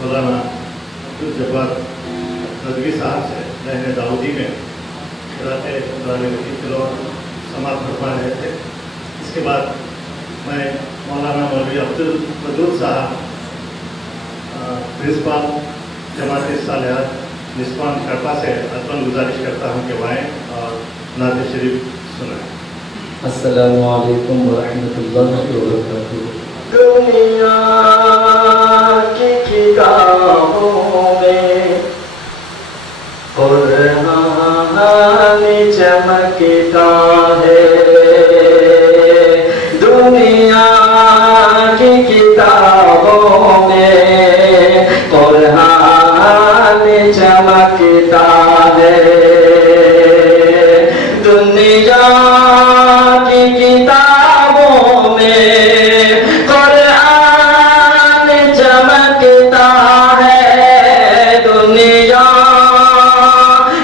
मौलाना अब्दुल जब्बार नदवी साहब से रहने दाऊदी में समाप्त फरमा रहे थे। इसके बाद मैं मौलाना मौलवी अब्दुल मदूद साहब प्रिंसिपल जमात सालिहात निस्पान कड़पा से अतन गुजारिश करता हूँ कि वाएँ और नात शरीफ सुनाएं। अस्सलामु अलैकुम व रहमतुल्लाहि व बरकातुहू। दुनिया की किताबों में कुरान चमकता है। दुनिया की किताबों में कुरान चमकता है। दुनिया की किताबों में कुरान चमकता है। दुनिया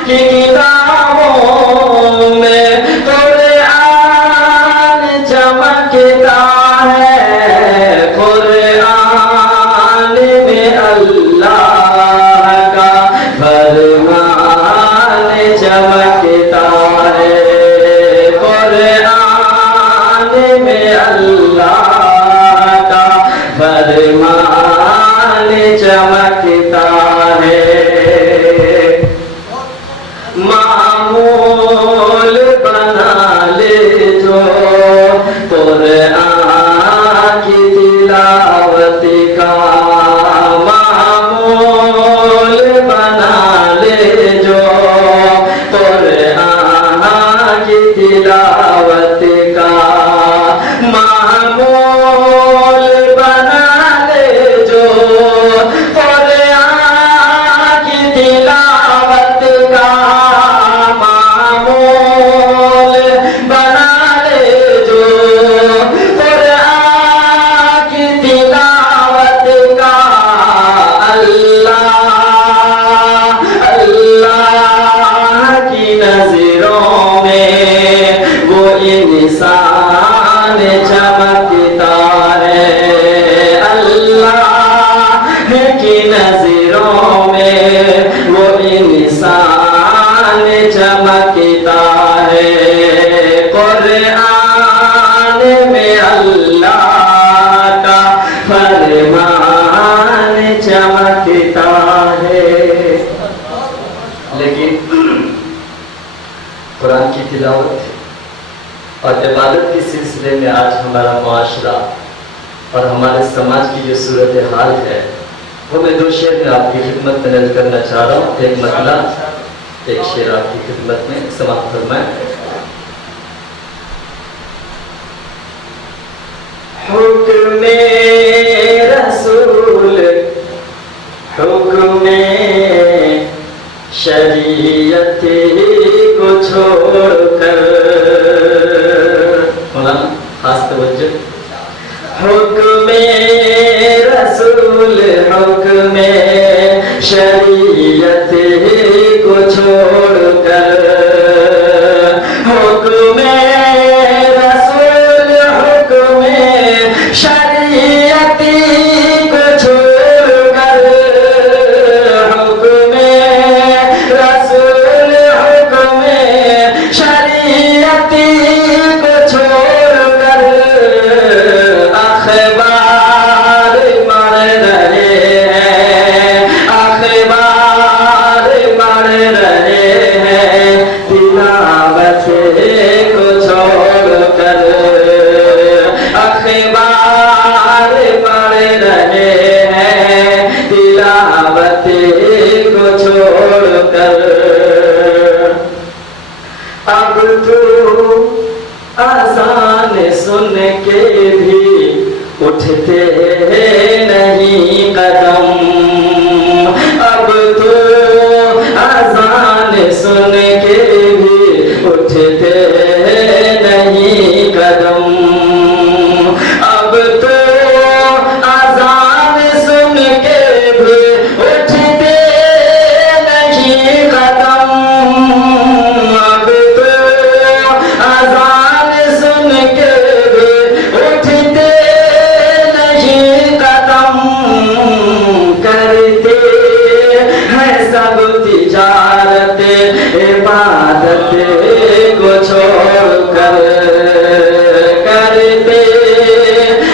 की किताबों में कुरान चमकता है। कुरान में अल्लाह का फरमान चमकता है। कुरान में अल्लाह का फरमान चमकता है। मामूल बना ले जो कुरान की तिलावत का। मामूल बना ले जो कुरान की तिलावत का। मामूल बना ले जो कुरान की तिलावत का। मामूल बना ले जो कुरान की तिलावत का। अल्लाह अल्लाह की नजरों में वो इंसान चमकता है। अल्लाह की नजरों में वो इंसान चमकता है। कुरान में अल्लाह का फरमान चमकता है। लेकिन कुरान की तिलावत और इबादत के सिलसिले में आज हमारा मुआशरा और हमारे समाज की जो सूरत हाल है वो मैं दो शेर में आपकी खिदमत में नज़र करना चाह रहा हूँ। एक मतला एक शेर आपकी खिदमत में समाप्त फरमाएं। हुक्मे रसूल हुक्मे शरीयत को छोड़कर, मौलाना खास तवज्जो। हुक्मे रसूल हुक्मे शरीयत को छोड़कर। हुक्मे रसूल हुक्मे शरीयत को छोड़कर। हुक्मे रसूल हुक्मे शरीयत को छोड़कर अखबार मर रहे हैं। अखबार मर रहे हैं तिलावत को छोड़कर। अखबार मर रहे हैं तिलावत को छोड़कर। अब तो अज़ान सुन के भी उठते नहीं कदम, अब तो अज़ान सुन के भी उठते नहीं कदम, अब तो अज़ान सुन के भी उठते नहीं कदम, अब तो अज़ान सुन के भी उठते नहीं कदम, करते हैं सब तिजारत इबादत को छोड़कर, करते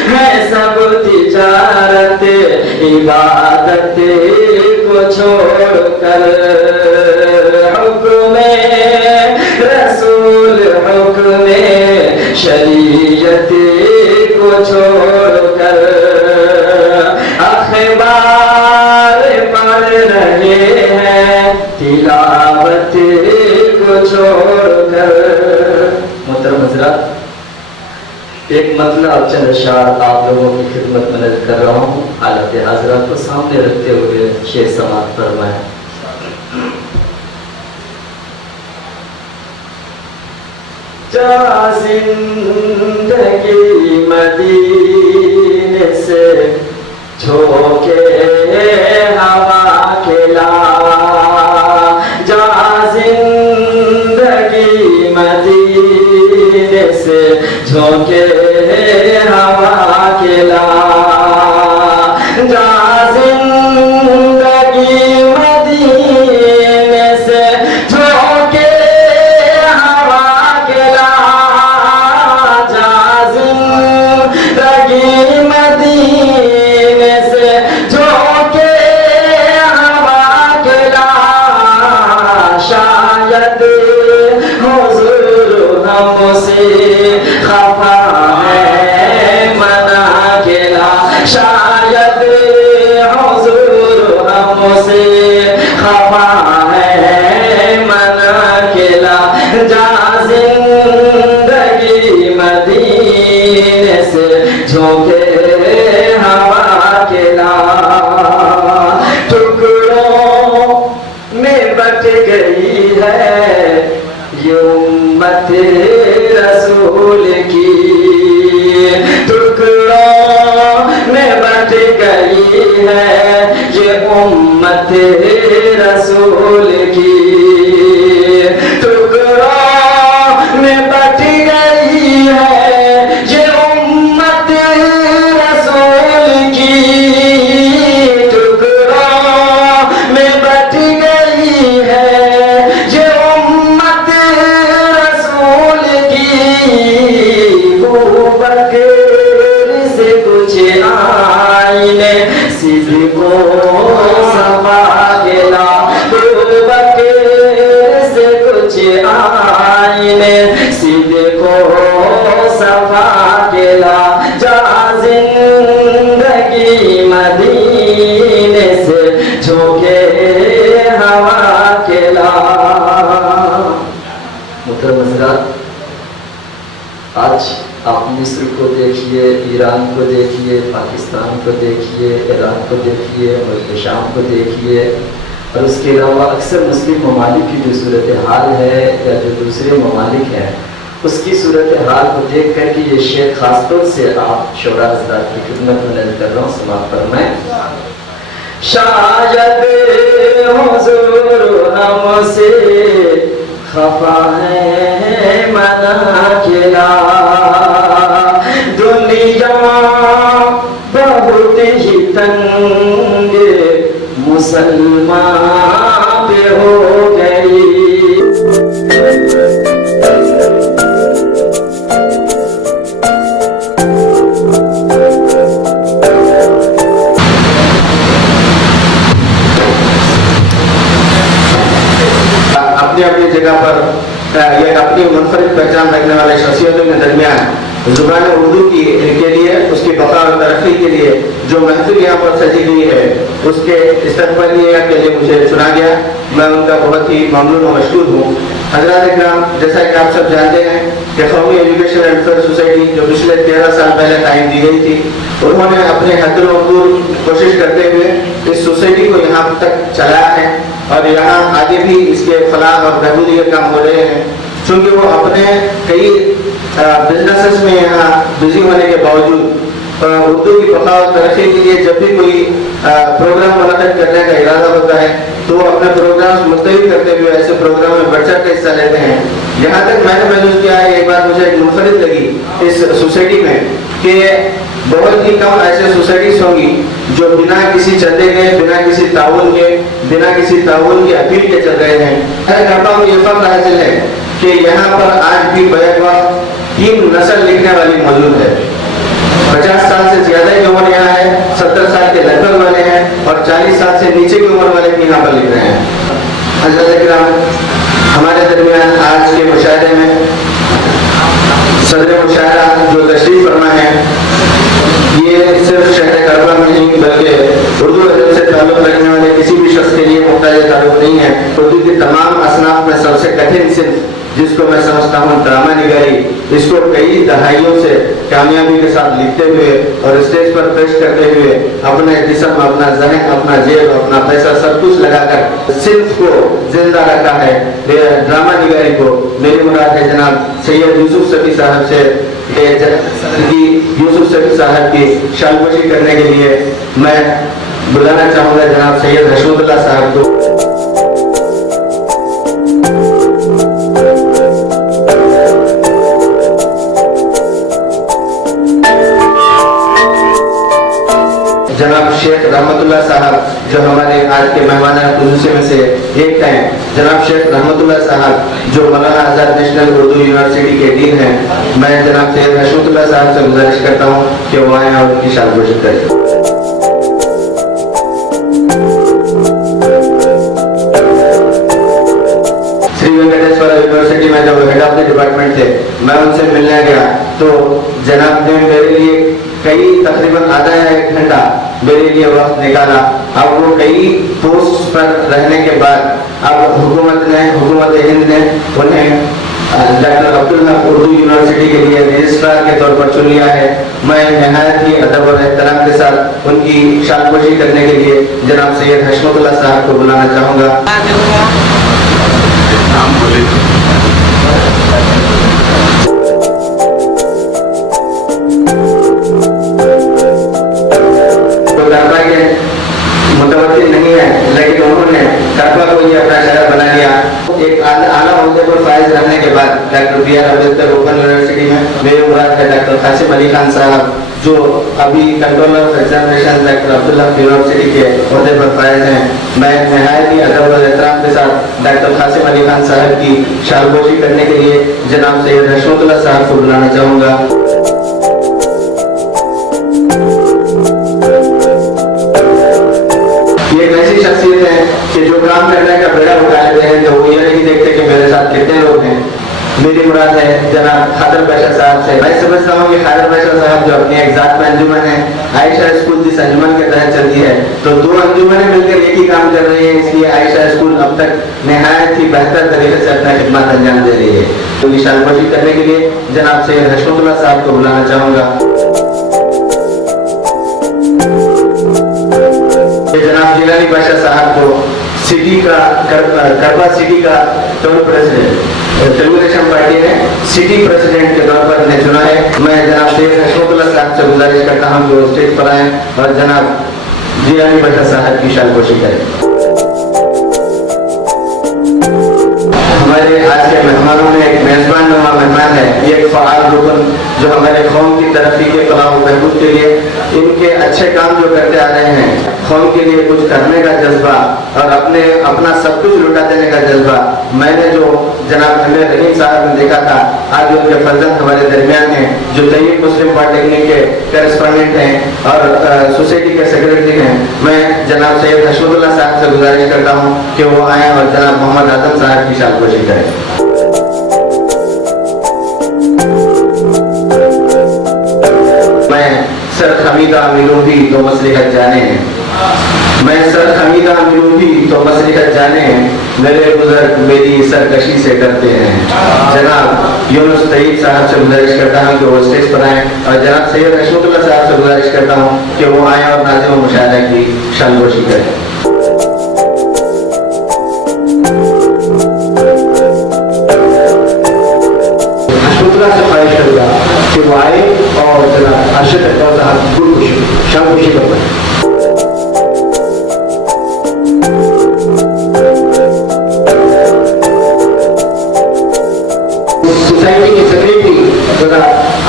हैं सब तिजारत इबादत को छोड़कर, हुक्मे रसूल हुक्मे शरीयत को छोड़कर, अखबार पढ़ रहे हैं तिलावत को छोड़कर। मोहतरम हज़रात, एक मतलब चंद अशआर आप लोगों की खिदमत में नज़र कर रहा हूँ। हालत हाज़िरा को सामने रखते हुए शेर समाअत फरमाएं। जा जिंदगी मदीने से झोंके हवा खिला, जा जिंदगी मदीने से झोंके हवा खिला, जा जिंदगी मदीने से झोंके हवा खिला, जा जिंदगी मदीने से झोंके हवा खिला, शायद हुजूर हमसे खफा है मना खिला, शायद हुजूर हमसे खफा है मना खिला, जा जिंदगी मदीने से झोंके हवा खिला, टुकड़ों में बट गई है ये उम्मत रसूल की, टुकड़ों में बट गई है ये उम्मत रसूल की, टुकड़ों में बट गई है ये उम्मत रसूल की, टुकड़ों में बट गई है ये उम्मत रसूल की, बकर से कुछ आईने सिद्ध को समा गिला, बकर से कुछ आईने सिद्ध को सफा गिला, जा जिंदगी मदीने से झोंके हवा खिला। मुहतरम हज़रात, आज आप मिस्र को देखिए, ईरान को देखिए, पाकिस्तान को देखिए, इराक को देखिए, मुल्क शाम को देखिए, और उसके अलावा अक्सर मुस्लिम ममालिक की जो सूरत हाल है या जो दूसरे ममालिक हैं उसकी सूरत हाल को देख कर के ये शेर खासतौर से आप शोरा हज़रात की खिदमत में नज़र कर रहा हूँ, समाअत फरमाएं। शायद हुजूर हमसे खफा है मना खिला, दुनिया बहुत ही तंग मुसलमान पे हो गई। अपनी अपनी जगह पर एक अपनी मुनफरिद पहचान रखने वाले शख्सियतों के दरमियान जुबान उर्दू के लिए, उसकी बका और तरक्की के लिए जो महफिल यहाँ पर सजी हुई है, उसके इस्तकबालिया के लिए मुझे चुना गया। मैं उनका बहुत ही ममनून और मशकूर हूँ। हज़रात इकराम, जैसा कि आप सब जानते हैं कि कौमी एजुकेशन वेलफेयर सोसाइटी जो पिछले 13 साल पहले कायम की गई थी, उन्होंने अपने हद मकदूर कोशिश करते हुए इस सोसाइटी को यहाँ तक चलाया है और यहाँ आगे भी इसके फलाह और बहबूदी के काम हो रहे हैं। चूँकि वो अपने कई बिजनेसेस में यहाँ बिजी होने के बावजूद उर्दू की बका और तरक्की के लिए जब भी कोई प्रोग्राम मुनक़िद करने का इरादा होता है तो वो अपने प्रोग्राम मुस्तैद करते हुए ऐसे प्रोग्राम में बढ़ चढ़ कर हिस्सा लेते हैं। यहाँ तक मैंने महसूस किया है, एक बार मुझे मुनफरिद लगी इस सोसाइटी में कि बहुत ही कम ऐसे सोसाइटीज होंगी जो बिना किसी चंदे के, बिना किसी ताउन के अपील के चल रहे हैं। मैं कहता हूँ ये फख्र हासिल है कि यहाँ पर आज भी बैक वक्त 3 नस्ल लिखने वाली मौजूद है। 50 साल से ज्यादा की उम्र यहाँ है, 70 साल के लगभग वाले हैं और 40 साल से नीचे की उम्र वाले भी यहाँ पर लिख रहे हैं। हज़रत इकराम, हमारे दरमियान आज के मुशाहरे में सदर मुशाहरा जो तशरीफ फरमा है, ये सिर्फ शहर करबा में नहीं बल्कि उर्दू अदब से ताल्लुक़ रखने वाले किसी भी शख्स के लिए मुख्ताज ताल्लुक़ नहीं है। उर्दू की तमाम असनाफ में सबसे कठिन सिर्फ जिसको मैं समझता हूँ ड्रामा निगारी, इसको कई दहाइयों से कामयाबी के साथ लिखते हुए और स्टेज पर पेश करते हुए अपने जिस्म, अपना ज़हन, अपना जेब, अपना पैसा सब कुछ लगाकर सिर्फ को जिंदा रखा है। ड्रामा निगारी को मेरी मुराद है जनाब सैयद यूसुफ शफी साहब से यूसुफ शफी साहब की शालबशी करने के लिए मैं बुलाना चाहूँगा जनाब सैयद हशमतुल्लाह साहब को। जनाब शेख रहमतुल्लाह साहब जो हमारे आज के मेहमान खुसूसी में से एक हैं, जनाब शेख रहमतुल्लाह साहब जो मौलाना आज़ाद नेशनल उर्दू यूनिवर्सिटी के डीन हैं। मैं जनाब सैयद हशमतुल्लाह साहब से गुजारिश करता हूँ कि वो आएँ और उनकी शालबशी करें। श्री वेंकटेश्वर यूनिवर्सिटी में जब हेड ऑफ द डिपार्टमेंट थे, मैं उनसे मिलने गया तो जनाब ने मेरे लिए कई तकरीबन आधा या 1 घंटा मेरे लिए वक्त निकाला। अब वो कई पोस्ट पर रहने के बाद अब हुकूमत हिंद ने उन्हें डॉक्टर अब्दुल हक उर्दू यूनिवर्सिटी के लिए रजिस्ट्रार के तौर पर चुन लिया है। मैं नहायत ही अदब और एहतराम के साथ उनकी शालबशी करने के लिए जनाब सैयद हशमतुल्लाह साहब को बुलाना चाहूँगा। मुतवक्किल नहीं है, लेकिन उन्होंने करबा को ये अपना शहर बना लिया। एक आला ओहदे पर फाइज रहने के बाद doctor B R Ambedkar open university में मेरे मुराद है डॉक्टर कासिम अली खान साहब जो अभी controller of examination doctor Abdullah University के ओहदे पर फाइज हैं। मैं नहायत ही अदब और एहतराम के साथ डॉक्टर कासिम अली खान साहब की शालबोशी करने के लिए जनाब सैयद हशमतुल्लाह साहब को बुलाना चाहूँगा। ये एक ऐसी शख्सियत है कि जो काम करने का बेड़ा उठा लेते हैं तो वो ये नहीं देखते कि मेरे साथ कितने लोग हैं। मेरी मुराद है जनाब खादर बाशा साहब से। मैं समझता हूँ कि खादर बाशा साहब जो अपनी एग्जाम में अंजुमन है आयशा स्कूल जिस अंजुमन के तहत चलती है, तो 2 अंजुमनें मिलकर एक ही काम कर रही है, इसलिए आयशा स्कूल अब तक नहायत ही बेहतर तरीके से अपना खिदमत अंजाम दे रही है। तो ये शालबशी करने के लिए जनाब सैयद हशमतुल्लाह साहब को बुलाना चाहूँगा। जनाब जिलानी बादशाह साहब को सिटी का करबा सिटी का टाउन प्रेसिडेंट तेलुगुदेशम पार्टी ने सिटी प्रेसिडेंट के तौर पर इन्हें चुना है। मैं जनाब सैयद हशमतुल्लाह साहब से गुजारिश करता हूँ कि वो स्टेज पर आए और जनाब जिलानी बादशाह साहब की शालबशी करें। हमारे आज के मेहमानों में एक मेजबान नुमा मेहमान है, ये एक फ़आल रुकन जो हमारे कौम की तरक्की के फलाह व बहबूद के लिए इनके अच्छे काम जो करते आ रहे हैं, कौम के लिए कुछ करने का जज्बा और अपना सब कुछ लुटा देने का जज्बा मैंने जो जनाब अमीर रहीम साहब ने देखा था, आज उनके फर्जंद हमारे दरमियान हैं जो तैयब मुस्लिम पॉलिटेक्निक के करेस्पॉन्डेंट हैं और सोसाइटी के सेक्रेटरी हैं। मैं जनाब सैयद हशमतुल्लाह साहब से गुजारिश करता हूँ कि वो आएँ और जनाब मोहम्मद आजम साहब की शालबशी करें। मैं सर खमीदा मिलूंगी तो मसलिहत जाने हैं, मैं सर खमीदा मिलूंगी तो मसलिहत जाने हैं, मेरे बुजुर्ग मेरी सरकशी से करते हैं। जनाब यूनुस तईब साहब से गुजारिश करता हूँ कि वो स्टेज पर आए और जनाब सैयद हशमतुल्लाह साहब से गुजारिश करता हूँ कि वो आए और नाज़िम मुशाहिदा की शानगोशी करें। हशमतुल्लाह से ख्वाहिश करूँगा कि वो आए और जनाब अरशद अकबर साहब गुरु शानगोशी करवाएं। सोसाइटी के सेक्रेटरी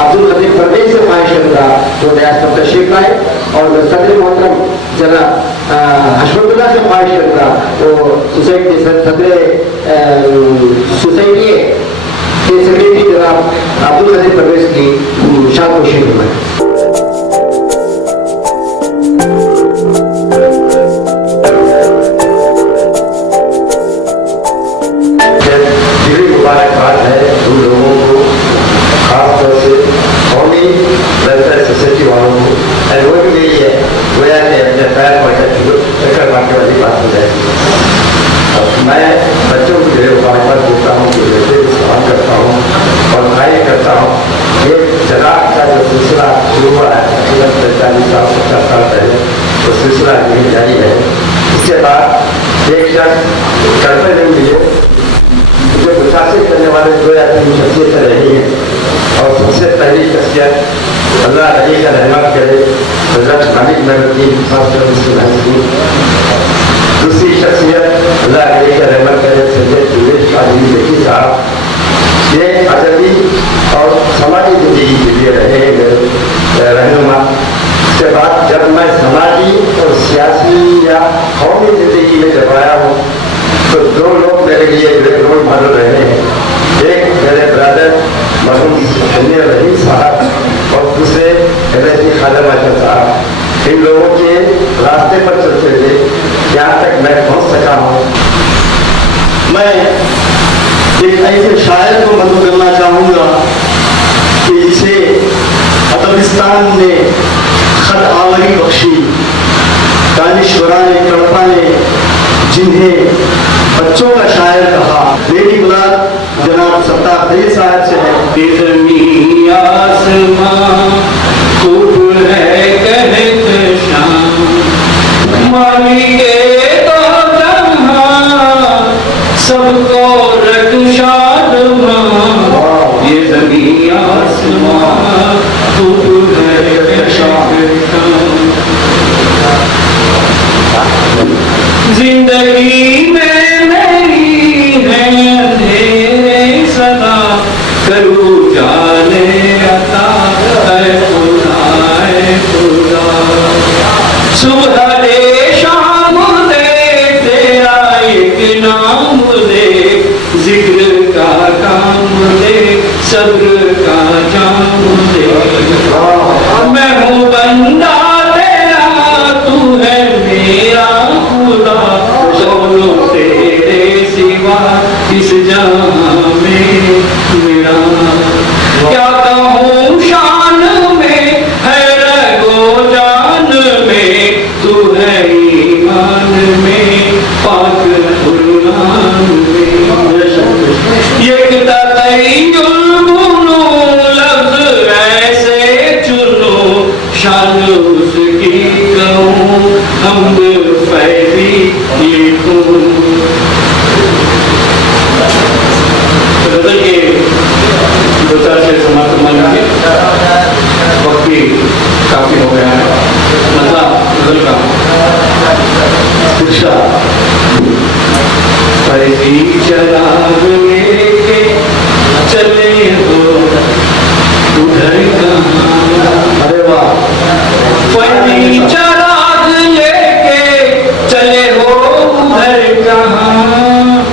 अब्दुल खदीर परवेज से ख्वाहिश करूँगा तो दयास पर तशरीफ लाए और सदर मोहतरम जनाब हशमतुल्लाह से ख्वाहिश करूँगा तो सोसाइटी सदर सोसाइटी के सेक्रेटरी जनाब अब्दुल खदीर परवेज की शानगोशी करवाएं। मुबारकबाद है उन लोगों को, खासतौर से कौमी वेलफेयर सोसाइटी वालों को, और वो भी यही है गोया के अपने पैर पर चक्कर मारने वाली बात हो जाए। मैं बच्चों को जो मुबारकबाद देता हूँ, जो जैसे इस्तेमाल करता हूँ और भाई करता हूँ। ये जनाब का जो सिलसिला शुरू हुआ है तकरीबन 45 साल 50 साल पहले, वो सिलसिला यही जारी है। इसके बाद एक शख्स करते नहीं मिले जो मुतासिर करने वाले दो या तीन शख्सियतें रही हैं और सबसे पहली शख्सियत अल्लाह अली का रहमत करे हज़रत मालिक महमूद, दूसरी शख्सियत अल्लाह अली का रहमत करे सैयद जुबैर कादरी बेकी साहब। ये अदबी और समाजी ज़िंदगी के लिए रहे रहनुमा। इसके बाद जब मैं समाजी और सियासी या कौमी ज़िंदगी में जब आया हूँ तो दो लोग मेरे लिए रोल मॉडल रहे हैं। एक मेरे ब्रदर मरहूम रहीम साहब और दूसरे एलएसी खालिद माशा साहब। इन लोगों के रास्ते पर चलते थे यहाँ तक मैं पहुँच सका हूँ। मैं एक ऐसे शायर को मदद करना चाहूँगा कि जिसे अदबिस्तान ने खत आवरी बख्शी, दानिश्वरान कड़पा ने जिन्हें बच्चों का शायर कहा। बेटी मुराद जनाब सत्तार खलील साहब से है। आसमां खूब है कहत शाम, मालिके तो जहां सबको रख शादमां, ये ज़मीं आसमां खूब है कहत शाम। जिंदगी में मेरी है अंधेरे सदा, करूँ जाने अता है खुदा। सुबह दे शाम दे तेरा एक नाम दे, जिक्र का काम दे सब्र का जाम दे। मैं हूँ बंदा तेरा तू है मेरा खुदा, दोनों तेरे सिवा इस जहां में मेरा क्या कहूँ शान में है रगो जान में, तू है ईमान में पाक कुरान में। ये ततय्युल बुनू लफ्ज़ ऐसे चुनो, शान उसकी कहूँ हमद फैज़ी लिखूं। गज़ल के दो चार शेर समाप्त मानेंगे, वक्त भी काफी हो गया है। मतलब गज़ल का शिक्षा फैज़ी चराग लेके चले हो उधर कहाँ। अरे वाह। फैज़ी चराग लेके चले हो उधर कहाँ,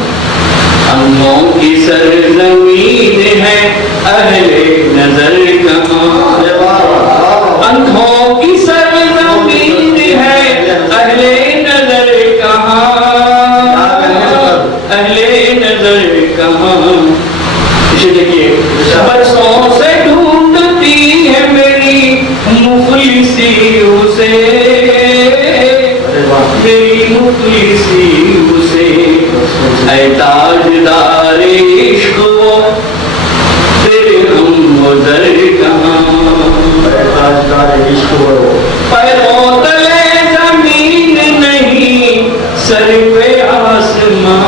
अम्मों की सरज़मीन है अहले सी उसे ऐ ताजदार इश्क वो तेरे हम गुजर कहाँ ताजदार इश्क वो पैरों तले जमीन नहीं सर पे आसमां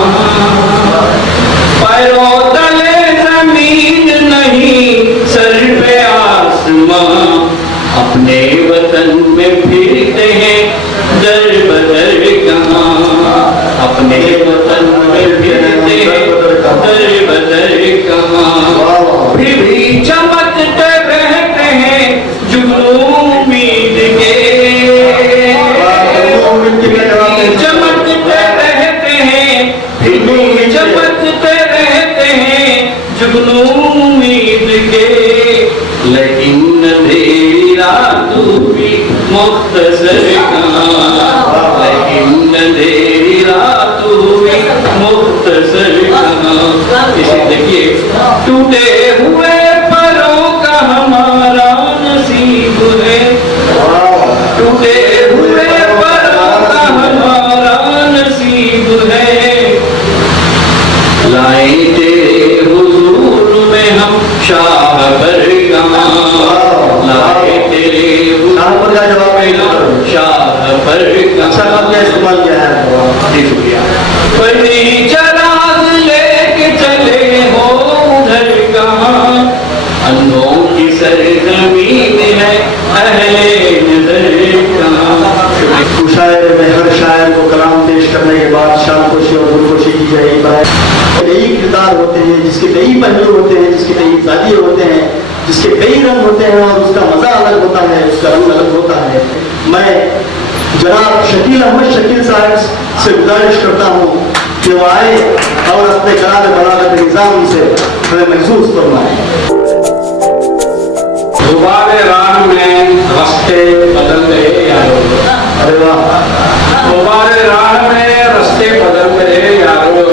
पैरों तले जमीन नहीं सर पे आसमां अपने वतन में फिरते हैं दर बदर कहाँ अपने वतन में फिरते हैं दर बदर कहाँ फिर भी चमकते रहते हैं जुगनू उम्मीद के चमकते रहते हैं फिर भी चमकते रहते हैं जुगनू उम्मीद के लेकिन अंधेरी रातों भी मुख्तसर कहाँ लेकिन अंधेरी रातों भी मुख्तसर कहाँ इसे देखिए टूटे हुए परों का हमारा नसीब है टूटे हुए परों का हमारा नसीब है लाए तेरे हुजूर में हम शाह पर लाए तेरे शाहपुर का जवाब नहीं दो शाह पर अच्छा कब क्या इस्तेमाल किया है जी शुक्रिया परी चराग लेके चले हो उधर कहाँ अंधों की सरजमीन है अहले नजर कहाँ मुशायरे में हर शायर को कलाम पेश करने के बाद शानखुशी और गुलखुशी की जाएगी कई किरदार होते हैं जिसके कई पहलू होते हैं जिसके कई जादिये होते हैं जिसके कई रंग होते हैं और उसका मजा अलग होता है उसका रंग अलग होता है मैं जनाब शकील अहमद शकील साहब से गुजारिश करता हूँ कि वो आए और अपने कलाम बलागत निज़ाम से हमें महसूस फरमाएं गुबारे राह में रास्ते बदल गए यारो अरे वाह गुबारे राह में रास्ते बदल गए यारो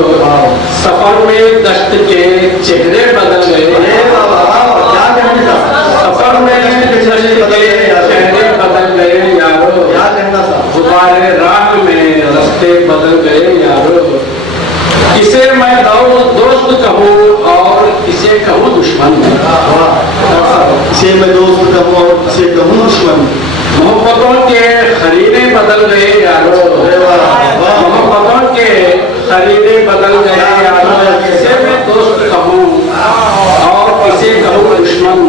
सफर में दस्त के चेहरे बदल गए क्या कहने था सफर में दस्त के चेहरे बदल गए यारो क्या कहना था गुबारे राह में रास्ते बदल गए यारो किसे मैं दोस्त कहूँ और किसे कहूँ दुश्मन इसे मैं दोस्त कहूँ और इसे कहूँ दुश्मन मोहब्बतों के खरीदे बदल गए यारो मोहब्बतों के खरीदे बदल गए यारो किसे मैं दोस्त कहूँ और किसे कहूँ दुश्मन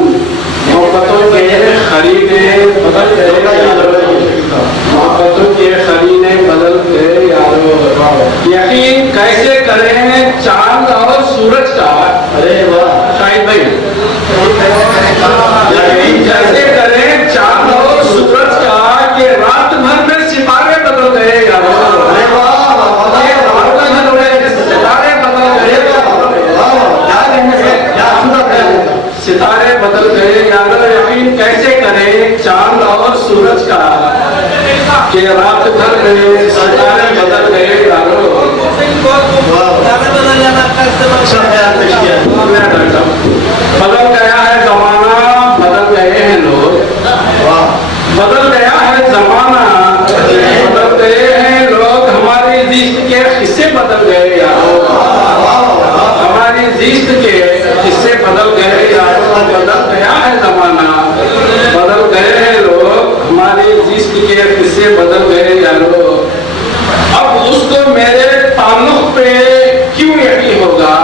मोहब्बतों के खरीदे बदल गए यारो मोहब्बतों के खरीदे बदल गए यारो यकीन कैसे करें चांद और सूरज का अरे वाह शाहिद भाई यकीन कैसे करें चांद और सूरज का कि रात भर में सितारे बदल गए यारो अरे वाह सितारे बदल गए क्या कहने से क्या सुना सितारे बदल गए यारो यकीन कैसे करें चांद और सूरज का कि रात भर में सितारे बदल गए यारो बदल गया है जमाना बदल गए हैं लोग बदल गया है जमाना बदल गए हैं लोग हमारी जिस्त के हिस्से बदल गए यारो हमारी जिस्त के हिस्से बदल गए यारो बदल गया है जमाना बदल गए हैं लोग हमारी जिस्त के हिस्से बदल गए यारो अब उसको मेरे ताल्लुक पे क्यों यकीन होगा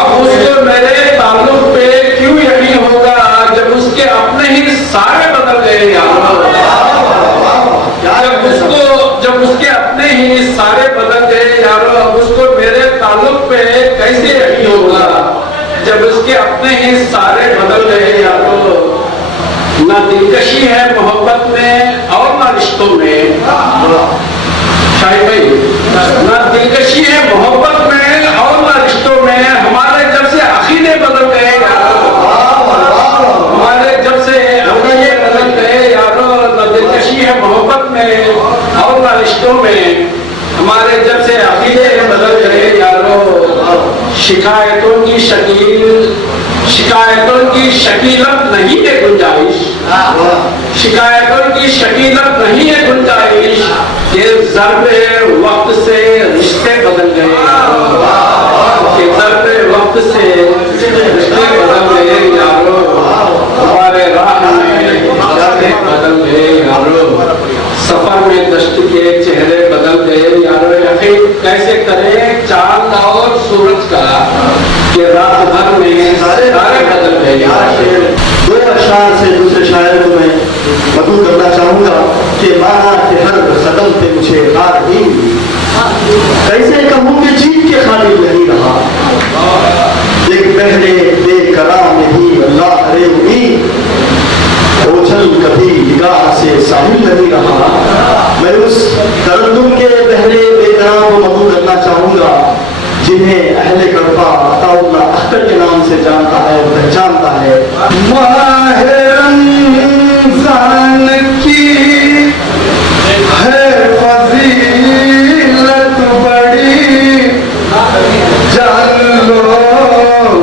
अब उसको मेरे ताल्लुक पे क्यों यकीन होगा जब उसके अपने ही सारे बदल गए यारो जब उसके अपने ही सारे बदल गए यारो अब उसको मेरे ताल्लुक पे कैसे यकीन होगा जब उसके अपने ही सारे बदल गए यारो ना दिलकशी है मोहब्बत में और ना रिश्तों में शाहिद भाई ना दिलकशी है मोहब्बत में और ना रिश्तों में हमारे जब से अकीदे बदल गए यारो हमारे जब से अकीदे बदल गए यारो ना दिलकशी है मोहब्बत में और ना रिश्तों में हमारे जब से अकीदे बदल गए यारो शिकायतों की शकीलत नहीं है गुंजाइश शिकायतों की शकीलत नहीं है गुंजाइश कि ज़र्रे वक्त से रिश्ते बदल गए, कि ज़र्रे वक्त से रिश्ते बदल गए यारो, हमारे राह में रास्ते बदल गए यारो, सफर में दश्त के चेहरे बदल गए यारो। यकीन कैसे करें चांद और सूरज का कि रात भर में सारे बदल गए यारो। दो अशार से दूसरे शायर को मैं मधु करना चाहूंगा कि माना के हर कदम पे मुझे हार ही मिली। कैसे कहूँ कि जीत के खातिर नहीं रहा, एक पहले बेकरार नहीं अल्लाह रे उम्मीद, ओझल कभी निगाह से साहिल नहीं रहा। मैं उस तरन्नुम के पहले बेकरार को मधु करना चाहूंगा जिन्हें अहले कड़पा अताउल्लाह अख्तर के नाम से जानता है और पहचानता है। माह रमज़ान की है फजीलत बड़ी, जान लो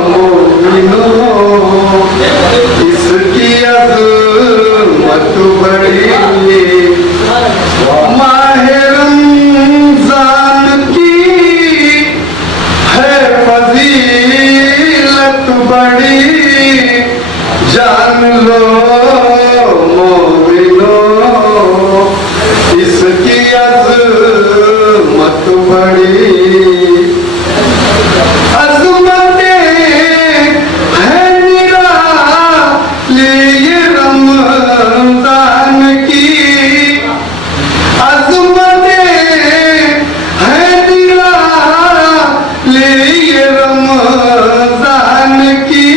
मोमिनो इसकी अज़मत बड़ी। माह रमज़ान की है फजीलत बड़ी, जान लो मोमिनो इसकी अज़मत बड़ी। अज़मतें हैं निराली ये रमज़ान की, अज़मतें हैं निराली ये रमज़ान की,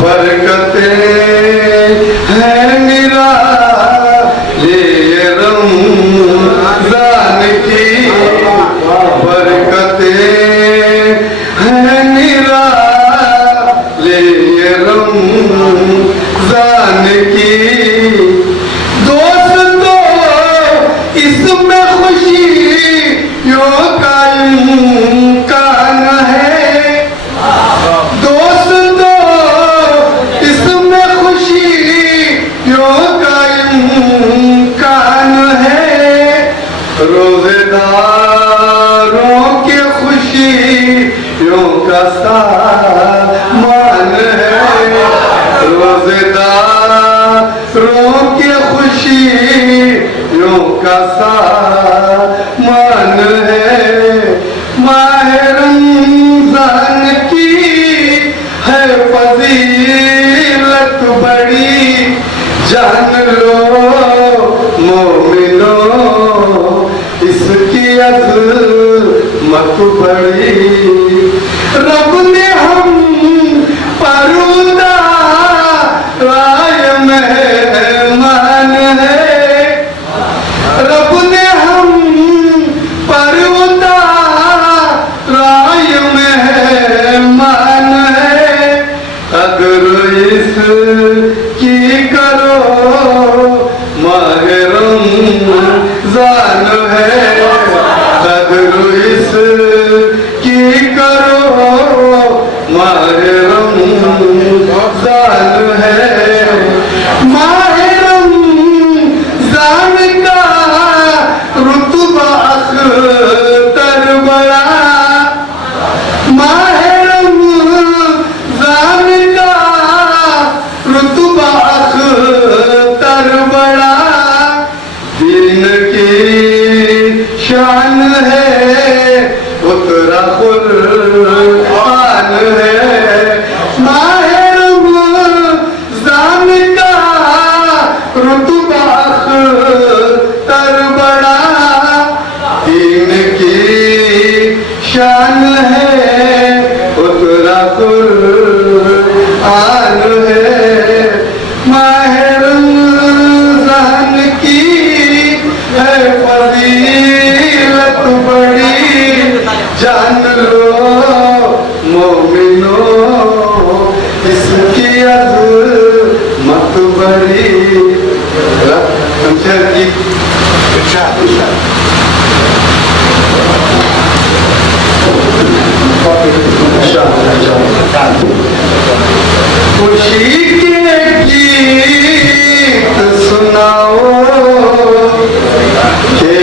बरकतें हैं निराली ये रमज़ान की, बरकतें हैं निराली ये रमज़ान की। दोस्तों इसमें खुशियों का इम्कान है, दोस्तों इसमें खुशियों का इम्कान है। रोज़ेदारों के खुशियों का सामान है, रोज़ेदारों के खुशियों का सामान है। माह रमज़ान की है फजीलत बड़ी, जान लो मोमिनो इसकी अज़मत बड़ी। रब ने हम पर उतारा मेहमान है, रब ने हम पर उतारा मेहमान है। अगर इसकी करो माह रमज़ान है, अगर इसकी करो माह रमज़ान है। माह रमज़ान का रुतबा अख्तर बड़ा, माह रमज़ान का रुतबा अख्तर बड़ा। दिन की शान है उतरा कुरान है, माह रमज़ान का रुतबा अख्तर बड़ा। दिन की शान है उतरा कुरान है। माह रमज़ान की है फजीलत बड़ी, जान लो मोमिनो इसकी अज़मत बड़ी। खुशी के गीत सुनाओ के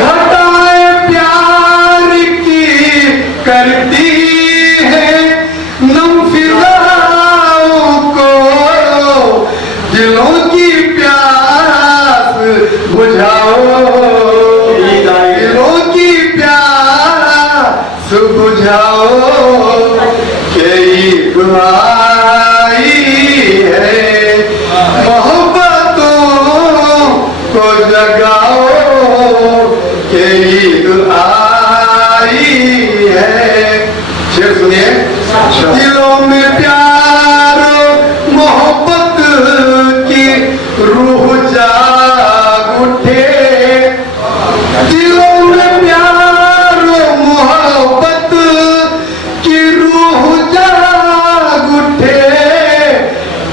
घटाएं प्यार की करती है नम फिजाओं को, दिलों की प्यास बुझाओ, दिलों की प्यास बुझाओ, के ईद आई है मोहब्बतों को जगाओ, के ईद आई है। शेर सुनिए। दिलों में प्यार मोहब्बत की रूह जाग उठे, दिलों में प्यार मोहब्बत की रूह जाग उठे,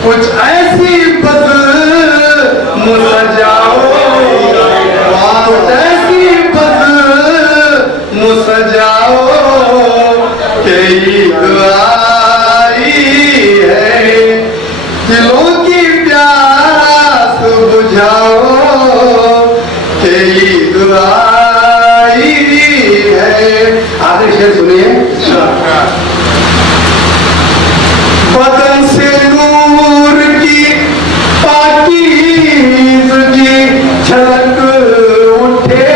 कुछ ऐसी बद मुसजाओ, कुछ ऐसी बद मुसजाओ, के ईद आई है, दिलों की प्यास बुझाओ, के ईद आई है। आखिरी शेर सुनिए। बदन से नूर की पाकीज़गी झलक उठे,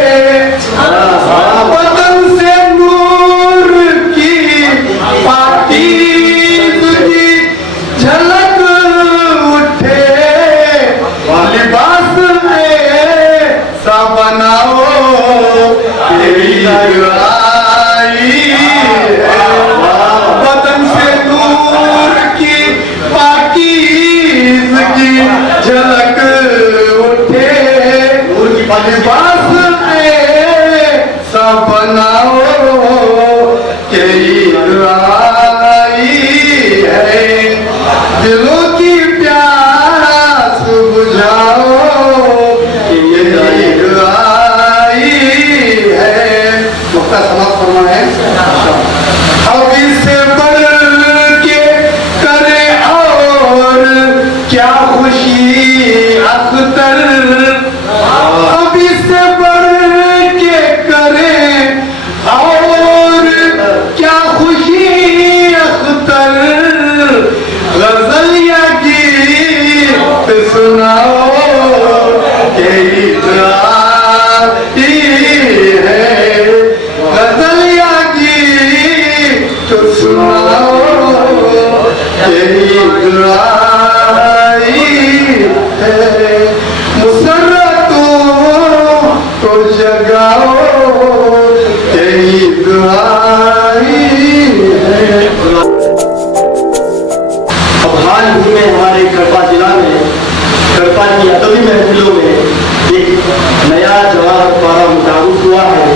बदन से नूर की पाकीज़गी झलक उठे, लिबास ऐसा बनाओ, के ईद आई है। बदन से नूर की पाकीज़गी झलक उठे, लिबास ऐसा बनाओ, के ईद आई है, दिलों की प्यास बुझाओ, के ईद आई है। मुक्ता समाप्त करना है। अब इससे बढ़ के करे और क्या खुशी अख्तर, अब इससे बढ़ के करे और क्या खुशी अख्तर, गजल या गीत सुनाओ, के ईद आई है, गजल या गीत सुनाओ, के ईद आई है, मुसर्रतों को जगाओ, के ईद आई है। अब हाल ही में हमारे कड़पा जिला में कड़पा की अदबी महफिलों में एक नया जवाहर पारा मुतारुफ हुआ है,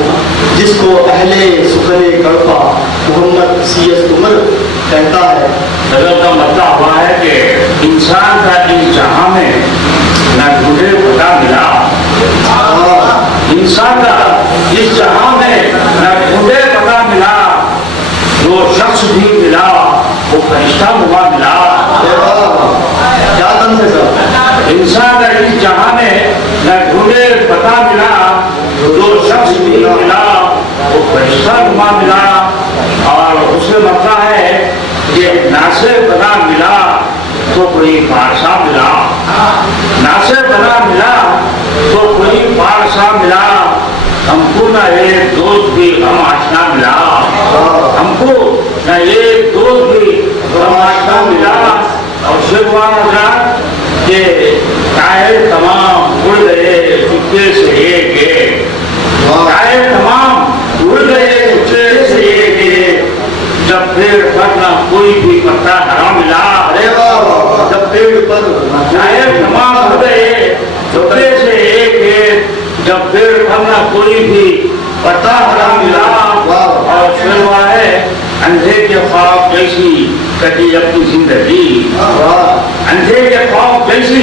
जिसको अहले सुखने कड़पा मोहम्मद CS उमर कहता है। नजर का मतलब हुआ है कि इंसान का इस जहां में न ढूंढे पता मिला, इंसान का इस जहां में न ढूंढे पता मिला, वो शख्स भी मिला, वो फरिश्ता हुआ मिला। क्या दम से सब इंसान का इस जहां में न ढूंढे पता मिला, जो शख्स भी मिला, वो फरिश्ता हुआ मिला। और उसमें मतलब है कि नासे बना मिला तो कोई बादशाह मिला, नासे बना मिला तो कोई बादशाह मिला। हमको ना एक दोस्त भी हम आशना मिला, हमको ना एक दोस्त भी हम आशना मिला। और शिववान के कायल तमाम उड़ गए चुपके से एक एक, कायल तमाम उड़ गए चुपके से एक एक, जब पेड़ पर ना कोई भी पत्ता हरा मिला। अरे वाह, जब पेड़ पर कायल तमाम उड़ गए चुपके से एक एक, जब पेड़ पर ना कोई भी पत्ता हरा मिला। और शिववा है अंधे के ख्वाब जैसी कटी अपनी जिंदगी, अंधे के ख्वाब जैसी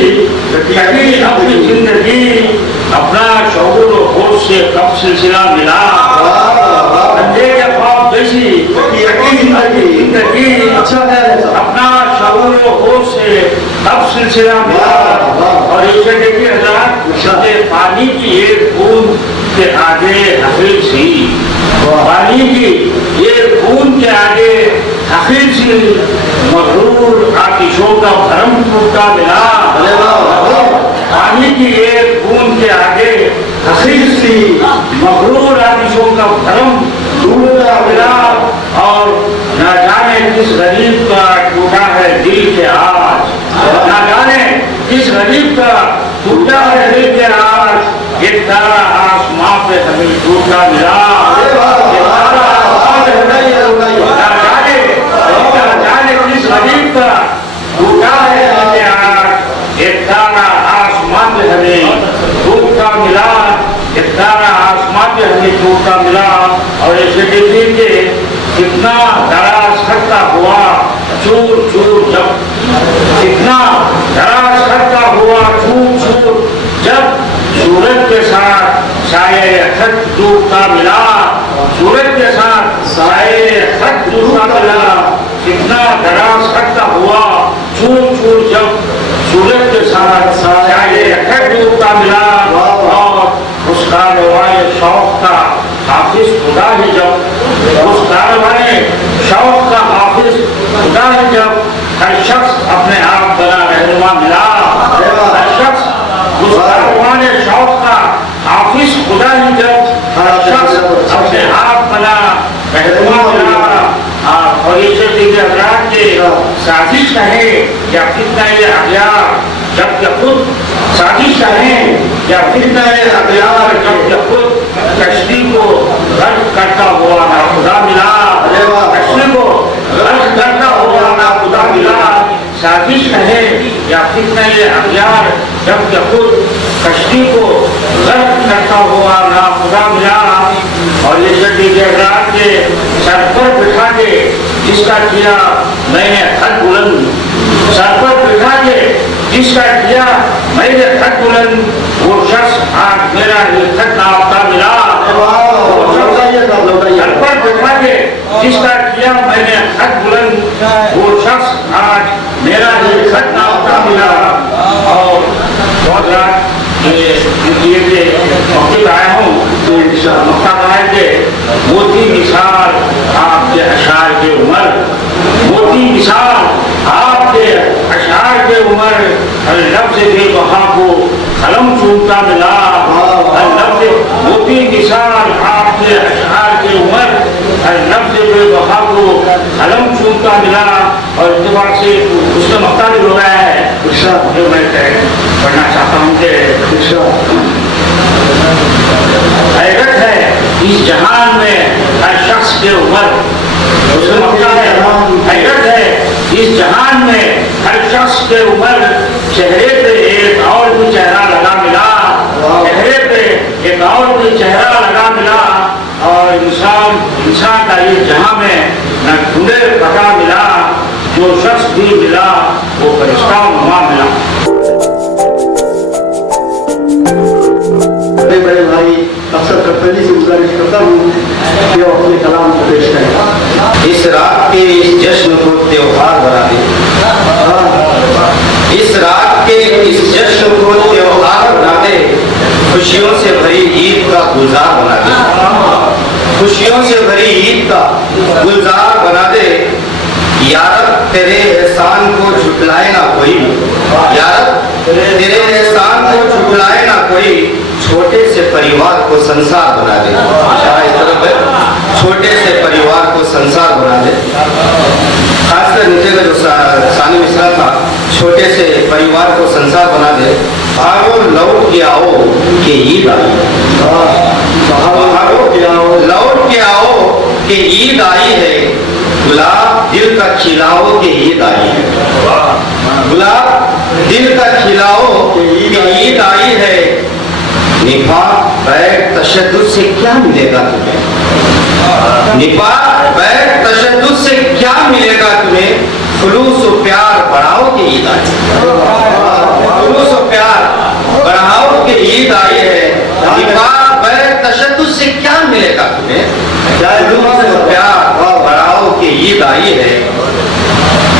कटी अपनी जिंदगी, अपना शऊर और होश से कब सिलसिला मिला। अंधे के ख्वाब जैसी कटी जिंदगी, अच्छा है, अपना शऊर और होश से कब सिलसिला मिला। और इसे देखिए हज़रात, पानी की एक पानी की ये खून के आगे हकीर सी मगरूर आतिशों का भरम टूटा मिला। पानी की ये खून के आगे हकीर सी मगरूर आतिशों का भरम टूटा मिला। और न जाने किस गरीब का टूटा है दिल के आज, न जाने किस गरीब का टूटा है दिल के आज। ये तारा आसमां पे हमें टूटा मिला। न जाने किस गरीब का टूटा है दिल के आज। ये तारा आसमां पे हमें टूटा मिला। ये तारा आसमां पे हमें टूटा मिला। और इसे देखिए कितना दराज खत्ता हुआ चूर चूर जब, कितना दराज खत्ता हुआ चूर चूर जब सूरज के साथ साये खत डूबता मिला। सूरज के साथ साये खत डूबता मिला। कितना दराज खत्ता हुआ चूर चूर जब सूरज के साथ साये खत डूबता मिला। और उस कारवाए शौक का हाफिज खुदा ही जब, उस कारवाए शौक का हाफिज खुदा ही जब हर शख्स अपने आप बना रहनुमा मिला। हर शख्स उस कारवाए शौक का हाफिज खुदा ही जब हर शख्स अपने आप बना रहनुमा मिला। और इसे दीजिए अपराध के साजिश कहे या कितना ये अभियान जब खुद साजिश कहें या फिर अभियान जब खुद कश्ती को रद्द करता हुआ ना खुदा मिला। कश्ती को रद्द करता हुआ ना खुदा मिला। साजिश कहे या फिर अभियान जब खुद कश्ती को रद्द करता हुआ ना खुदा मिला। और ये शक्ति के रात के सर पर बिठा के जिसका किया मैंने हद बुलंद, सर पर बिठा के जिसका किया मैंने खत बुलंद, वो शख्स आज मेरा ही खत नापता मिला। सर पर बिठा के जिसका किया मैंने खत बुलंद, वो शख्स आज मेरा ही खत नापता मिला। और बहुत रात ये मौके आया हूँ तो मौका है कि मोती मिसाल आपके अशार के उमर, मोती मिसाल आपके अशार के उमर, हर लफ्ज़ बेवफा को कलम चूमता मिला। हर लफ्ज़ मोती मिसाल आपके अशार के उमर, हर लफ्ज़ बेवफा को कलम चूमता मिला। और इत्तेफाक से उसका मक्ता भी हो रहा है जो मैं पढ़ना चाहता हूँ कि हैरत है इस जहान में हर शख्स के उमर, उसका मक्ता है हैरत है इस जहान में हर शख्स के उमर, चेहरे पे एक और भी चेहरा लगा मिला। चेहरे पे एक और भी चेहरा लगा मिला। और इंसान का इस जहां में न ढूंढे पता मिला, जो शख्स भी मिला वो फरिश्ता नुमा मिला। बड़े भाई अक्सर कटनी से गुजारिश करता हूँ कि वो अपने कलाम को पेश करें। इस रात के इस जश्न को त्योहार बना दे, इस रात के इस जश्न को त्योहार बना दे, खुशियों से भरी ईद का गुलजार बना दे, खुशियों से भरी ईद का गुलजार बना दे। यारब तेरे एहसान को झुटलाए ना कोई, यारब तेरे एहसान को झुटलाए ना कोई, छोटे से परिवार को संसार बना दे। इस तरफ है, छोटे से परिवार को संसार बना दे। खासकर नीचे का जो सानी मिसरा था, छोटे से परिवार को संसार बना दे। भागो लौट के आओ कि ईद आई, भागो लौट के आओ कि ईद आई है, गुलाब दिल का खिलाओ कि ईद आई है, गुलाब दिल का खिलाओ कि ईद आई है। निफाक बैग तशद्दुद से क्या मिलेगा तुम्हें, निफाक बैग तशद्दुद से क्या मिलेगा तुम्हें, खुलूस और प्यार बढ़ाओ कि ईद आई, खुलूस और प्यार बढ़ाओ कि ईद आई है। निफाक बैग तशद्दुद से क्या मिलेगा तुम्हें, खुलूस और प्यार बढ़ाओ कि ईद आई है।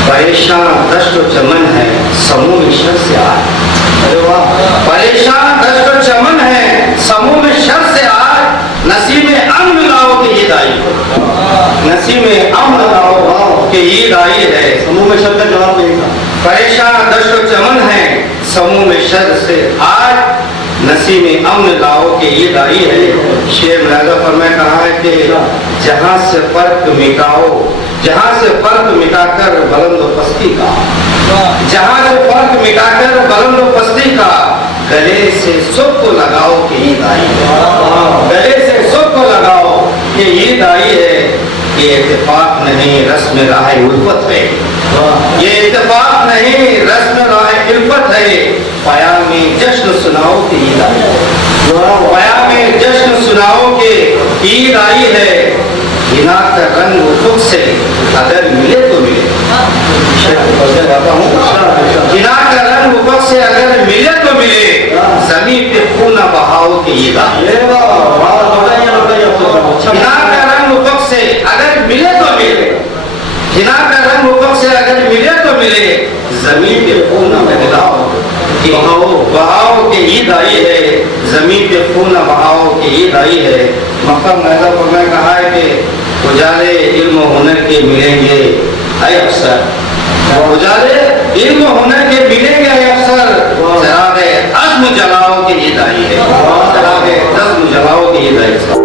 परेशान दश्त और चमन है समूह में शर से आज, परेशान दश्त और चमन है समूह में शर से आज, नसीब में अन मिलाओ कि ईद आई, नसीब में अमन लाओ कि ईद आई है। समूह में शब्द का जवाब नहीं था। परेशान दशो चमन है समूह में शर से, आज नसीब में अमन लाओ कि ईद आई है। शेर मुलाजा फरमाया कहा है कि जहाँ से फर्क मिटाओ, जहाँ से फर्क मिटाकर बुलंद व पस्ती का, जहाँ से फर्क मिटाकर बुलंद व पस्ती का, गले से सुख को लगाओ कि ईद आई है। गले से सुख को लगाओ कि ईद आई है। ये इत्तेफाक नहीं रस्म राह उल्फत है, ये इत्तेफाक नहीं रस्म राह उल्फत है। पयामे जश्न सुनाओ कि ईद आई है, पयामे जश्न सुनाओ कि ईद आई है। हिना का रंग उफुक से अगर मिले तो मिले, हिना का रंग उफुक से अगर मिले तो मिले, जमीन पे खून बहाओ कि ईद आई है। हिना का रंग उफुक से अगर मिले तो मिले, हिना का रंग उफुक से अगर मिले तो मिले, जमीन पे खून बहाओ कि बहाओ कि ईद आई है। जमीन पे खून बहाओ कि ईद आई है। मक्का मैदा पर मैं कहा है कि उजाले इल्म हुनर के मिलेंगे ऐ अफसर, उजाले इल्म हुनर के मिलेंगे ऐ अफसर। चरागे अज़्म जलाओ कि ईद आई है, चरागे अज़्म जलाओ कि ईद आई है।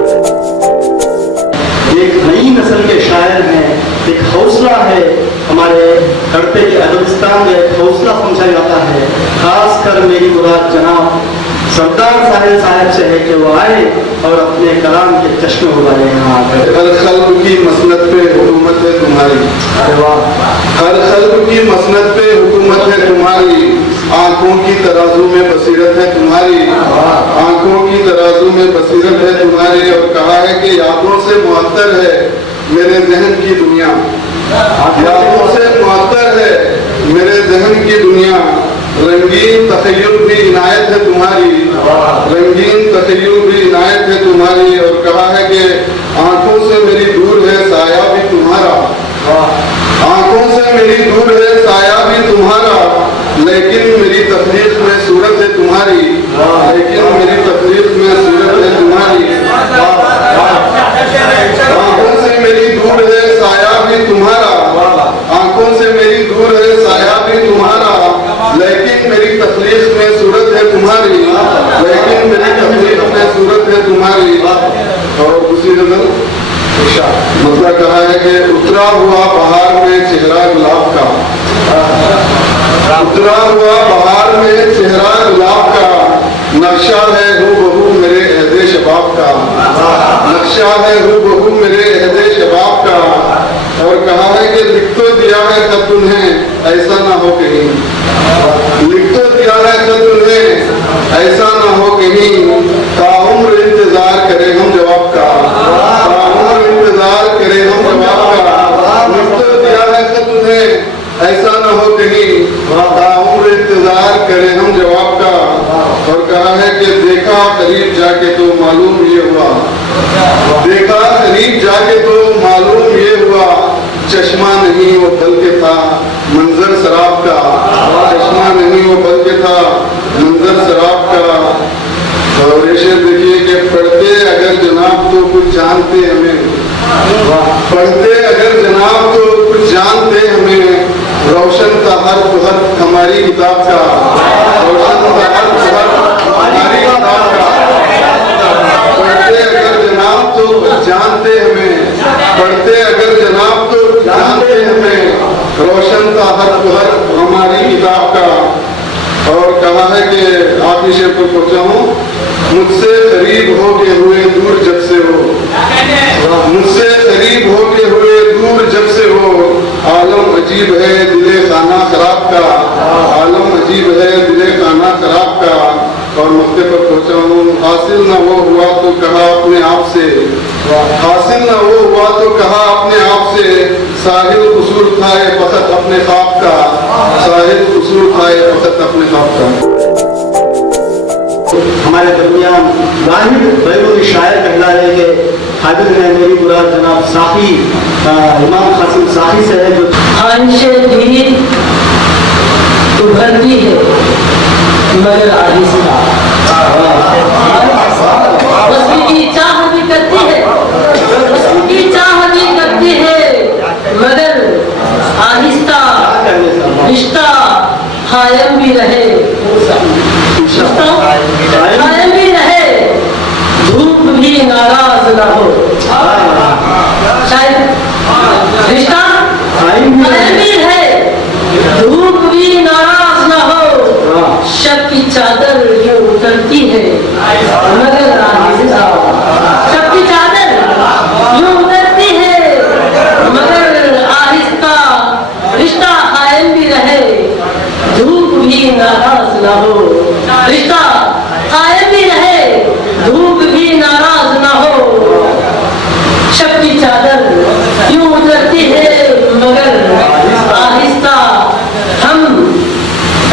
एक नई नस्ल के शायर हैं, एक हौसला है। हमारे कड़पे के अफगानिस्तान में एक हौसला समझा जाता है। खासकर मेरी मुराद जनाब सरदार साहब से है कि वो आए और अपने कलाम के चश्मे उड़ाए यहाँ आकर। हर खल्क की मसनद पे हुकूमत है तुम्हारी, हर खल्क की मसनद पे हुकूमत है तुम्हारी। आंखों की तराजू में बसीरत है तुम्हारी, आंखों की तराजू में बसीरत है तुम्हारी। और कहा है कि यादों से मुअत्तर है मेरे जहन की दुनिया, यादों से मुअत्तर है मेरे जहन की दुनिया। रंगीन तखय्युल भी इनायत है तुम्हारी, रंगीन तखय्युल भी इनायत है तुम्हारी। और कहा है कि आंखों से मेरी दूर है साया भी तुम्हारा, आंखों से मेरी दूर है साया भी तुम्हारा। लेकिन मेरी तखलीक में सूरत है तुम्हारी, लेकिन मेरी तखलीक में सूरत है तुम्हारी। आंखों से मेरी दूर है साया भी तुम्हारा, आंखों से मेरी दूर है साया भी तुम्हारा। लेकिन मेरी तखलीक में सूरत है तुम्हारी, लेकिन मेरी तखलीक में सूरत है तुम्हारी। और दूसरी नजर मतलब कहा है कि उतरा हुआ बहार में चेहरा गुलाब का, उतरा हुआ बहार में चेहरा गुलाब का। नक्शा है हूबहू मेरे अहदे शबाब का, नक्शा है हूबहू मेरे अहदे शबाब का। और कहा है कि लिख तो दिया है खत उन्हें ऐसा ना हो कहीं, लिख तो दिया है खत उन्हें ऐसा ना हो कहीं। ताउम्र इंतजार करे हम जवाब का, ताउम्र इंतजार करे हम जवाब का। लिख तो दिया है खत उन्हें ऐसा ना हो कहीं, ताउम्र इंतजार करे हम जवाब का। और कहा है कि देखा करीब जाके तो मालूम ये हुआ, देखा करीब जाके तो मालूम ये हुआ। चश्मा नहीं वो बल्कि था मंजर शराब का, चश्मा नहीं वो बल्कि था मंजर शराब का। और ऐसे देखिए कि पढ़ते अगर जनाब तो कुछ जानते हमें, पढ़ते अगर जनाब तो कुछ जानते हमें। रोशन था हर हमारी किताब का, रोशन था हर हमारी किताब का। पढ़ते अगर जनाब तो कुछ जानते हमें, पढ़ते अगर जनाब तो जानते हमें। रोशन था हर हमारी किताब का। और कहा है कि आप इसे पर पहुंचा हूँ, मुझसे करीब हो के हुए दूर जब से हो, मुझसे करीब हो के हुए दूर जब से हो। आलम अजीब है दिले खाना खराब का, आलम अजीब है दिले खाना खराब का। और मौके पर पहुंचा हूँ, हासिल न वो हुआ तो कहा अपने आप से, हासिल न वो हुआ तो कहा अपने आप से। साहिल कसूर था ये वक्त अपने ख्वाब का, साहिल कसूर था ये वक्त अपने ख्वाब का। हमारे दरमियान वाहिद बैरूनी शायर कहला है कि हाजिर है मेरी मुराद जनाब साफी इमाम कासिम साफी से है। जो खानिशे दिल उभरती है मगर आहिस्ता, उसकी चाह भी करती है, उसकी चाह भी करती है ना हो। शायद रिश्ता कायम है, धूप भी नाराज ना हो, शक की चादर जो उतरती है मगर आहिस्ता, शक की चादर जो उतरती है मगर आहिस्ता, रिश्ता कायम भी रहे, धूप भी नाराज ना हो, रिश्ता कायम भी रहे, धूप भी नाराज ना हो, शक की चादर यूं उतरती है मगर आहिस्ता, हम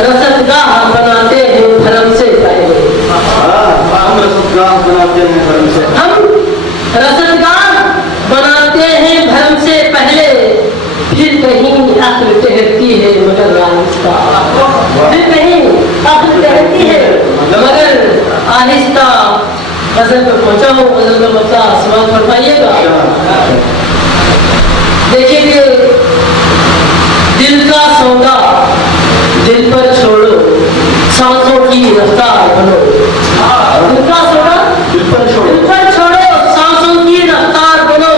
रसदगाह बनाते हैं धर्म से पहले, हम रसदगाह बनाते हैं धर्म से, हम रसदगाह बनाते हैं धर्म से पहले, फिर कहीं अक्ल ठहरती है मगर आहिस्ता, फिर कहीं अक्ल ठहरती है मगर आहिस्ता। गजल पे पहुंचा हूँ, गजल का बच्चा समाज फरमाइएगा। देखिए दिल का सौदा दिल पर छोड़ो, सांसों की रफ्तार बनो, दिल का सौदा दिल पर छोड़ो, सांसों की रफ्तार बनो,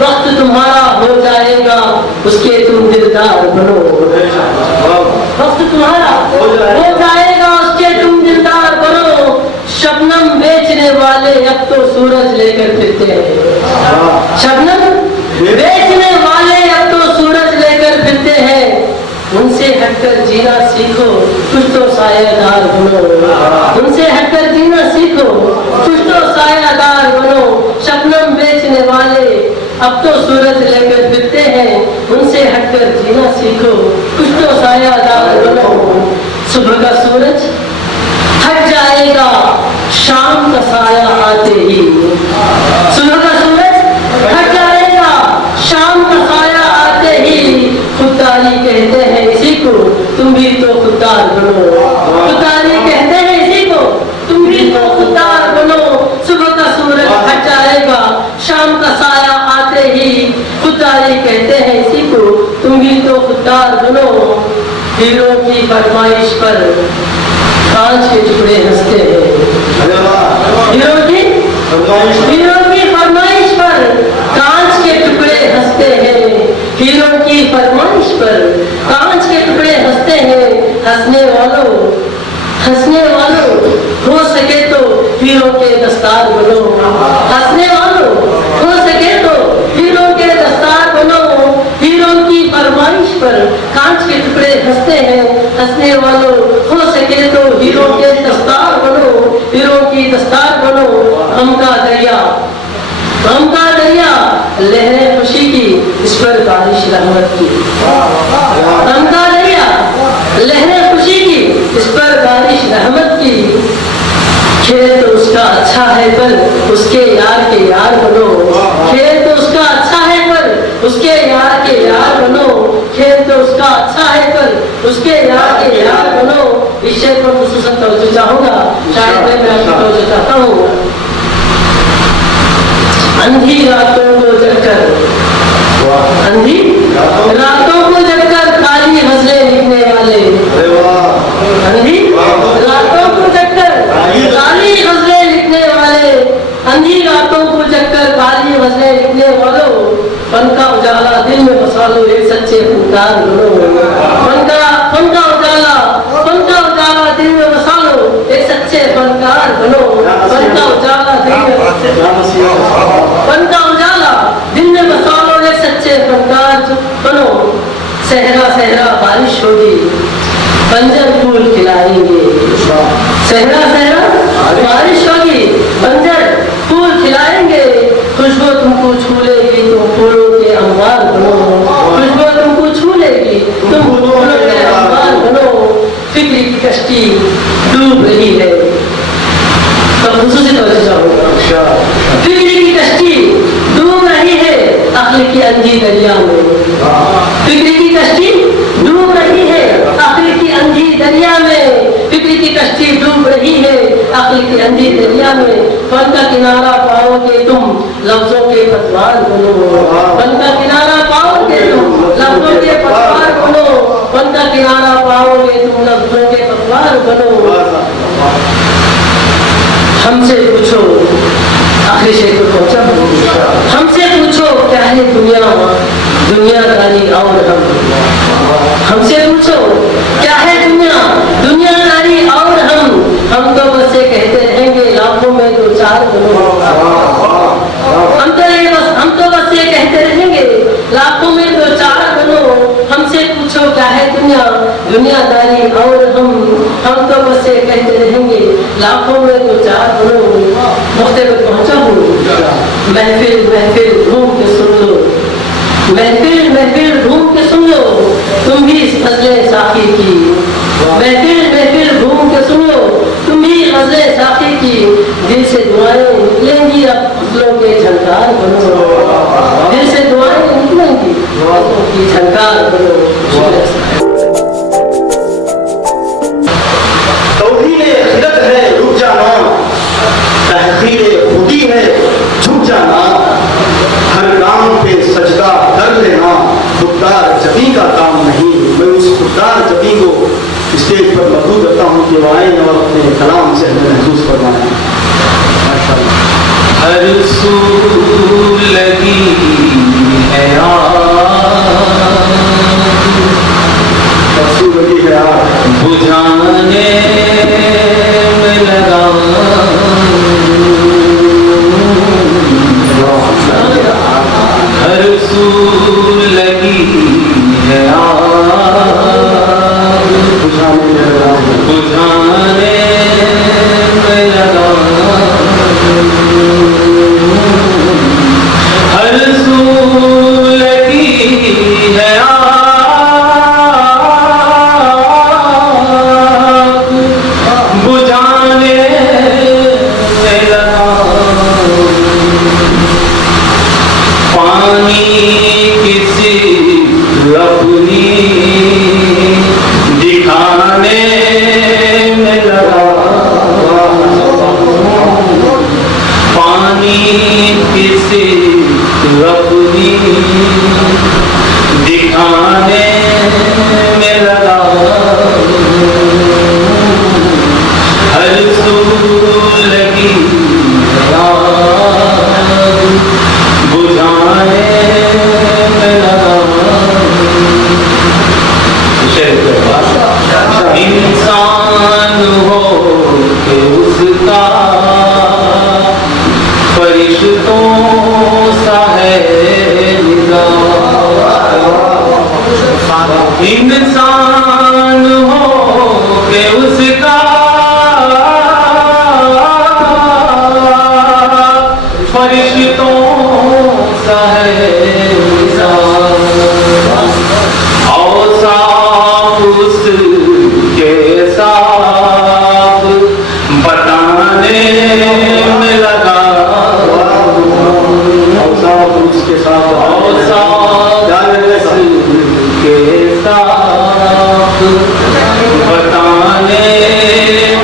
वक्त तुम्हारा हो जाएगा उसके तुम दिलदार बनो, वक्त तुम्हारा हो जाएगा उसके तुम दिलदार बनो, शबनम बेचने वाले अब तो सूरज लेकर फिरते हैं, शबनम बेचने वाले अब तो सूरज लेकर फिरते हैं, उनसे हटकर जीना सीखो कुछ तो सायादार बनो, उनसे हटकर जीना सीखो कुछ तो सायादार बनो, शबनम बेचने वाले अब तो सूरज लेकर फिरते हैं, उनसे हटकर जीना सीखो कुछ तो सायादार बनो, सुबह का सूरज हट जाएगा शाम का साया आते ही, सुबह का सूरज हट जाएगा शाम का साया आते ही, खुददारी कहते हैं इसी को तुम भी तो खुददार बनो, खुददारी कहते हैं इसी को तुम भी तो खुददार बनो, सुबह का सूरज हट जाएगा शाम का साया आते ही, खुददारी कहते हैं इसी को तुम भी तो खुददार बनो, हीरों की फरमाइश पर कांच के टुकड़े हंसते हैं, हीरों की फरमाइश पर कांच के टुकड़े हंसते हैं, हीरों की फरमाइश पर कांच के टुकड़े हंसते हैं, हंसने वालों हो सके तो हीरों के दस्तार बनो, हंसने वालों हो सके तो हीरों के दस्तार बनो, हीरों की फरमाइश पर कांच के टुकड़े हंसते हैं, हंसने वालों हो सके तो हीरों के दस्तार बनो, हीरों की दस्तार बनो, हम का दरिया लहरें खुशी की इस पर बारिश रहमत की, हम का दरिया लहरें खुशी की इस पर बारिश रहमत की, खेल तो उसका अच्छा है पर उसके यार के यार बनो, खेल तो उसका अच्छा है पर उसके यार के यार बनो, खेल तो उसका अच्छा है पर उसके यार के यार बनो, इस शेर पर खुसूसन तवज्जो चाहूंगा, शायद मैं आपकी तवज्जो चाहता हूँ। अंधी रातों को जगकर, अंधी रातों को जगकर काली गजलें लिखने वाले, अंधी रातों को जगकर काली गजलें लिखने वाले, अंधी रातों को जगकर काली गजलें लिखने वालों, फन का उजाला दिल में बसा लो एक सच्चे फनकार बनो, फन का उजाला दिल में बसा लो एक सच्चे फनकार बनो, फन का उजाला दिल में बसा लो एक सच्चे फनकार बनो, सहरा सहरा बारिश होगी बंजर फूल खिलाएंगे, सहरा सहरा बारिश होगी बंजर फूल खिलाएंगे, खुशबू तुमको छू लेगी तुम फूलों के अंबार बनो, खुशबू तुमको छू लेगी तुम फूलों के अंबार बनो, फिक्र की कश्ती डूब रही है, तो खुसूसी तवज्जो होगा, फिक्र की कश्ती डूब रही है अक्ल की अंधी दरिया में, फिक्र की कश्ती डूब रही है अक्ल की अंधी दरिया में, फिक्र की कश्ती डूब रही है अक्ल की अंधी दरिया में, फन का किनारा पाओगे तुम लफ्जों के पतवार बनो, फन का किनारा पाओगे तुम लफ्जों के पतवार बनो, फन का किनारा पाओगे तुम लफ्जों के पतवार बनो, हमसे पूछो आखिरी शेर को पहुंचा है दुनियादारी और हमसे पूछो क्या है दुनियादारी और हम तो बस ये कहते रहेंगे लाखों में दो चार बनो। हम तो बस ये कहते रहेंगे लाखों में दो चार बनो। हमसे पूछो क्या है दुनियादारी और हम तो बस ये कहते रहेंगे लाखों में दो चार बनो। नुक्ते पे पहुंचा हूँ, महफिल घूम के सुन लो, महफिल घूम के सुन लो तुम भी गज़लें साकी की। महफिल घूम के सुन लो तुम भी गज़लें साकी की। दिल से दुआएं निकलेंगी अब फसलों के झनकार बनो। दिल से दुआएं निकलेंगी फसलों की झनकार बनो। तौहीने खिदत है रुक जाना, तहक़ीरे खुदी है झुक जाना, हर काम पे सजदा कर लेना खुददार जबी का काम नहीं। मैं उस खुददार जबी को स्टेज पर मौजूद करता हूँ कि वो आए और अपने कलाम से हमें महसूस करवाएं। माशाअल्लाह। हर सू लगी है आग, बुझाने में लगा। हर सू लगी है आग, बुझाने में लगा। हर सू लगी है आग, बुझाने में लगा। पानी किसी अपनी दिखाने में लगा। पानी किसी अपनी दिखाने में लगा। हर सू लगी आग, बुझाने में लगा। इंसान हो के उसका फरिश्तों सा है निगाह। इंसान हो के उसका फरिश्तों सा है निगाह। औसाफ उसके साफ बताने में लगा। औसाफ उसके साथ बताने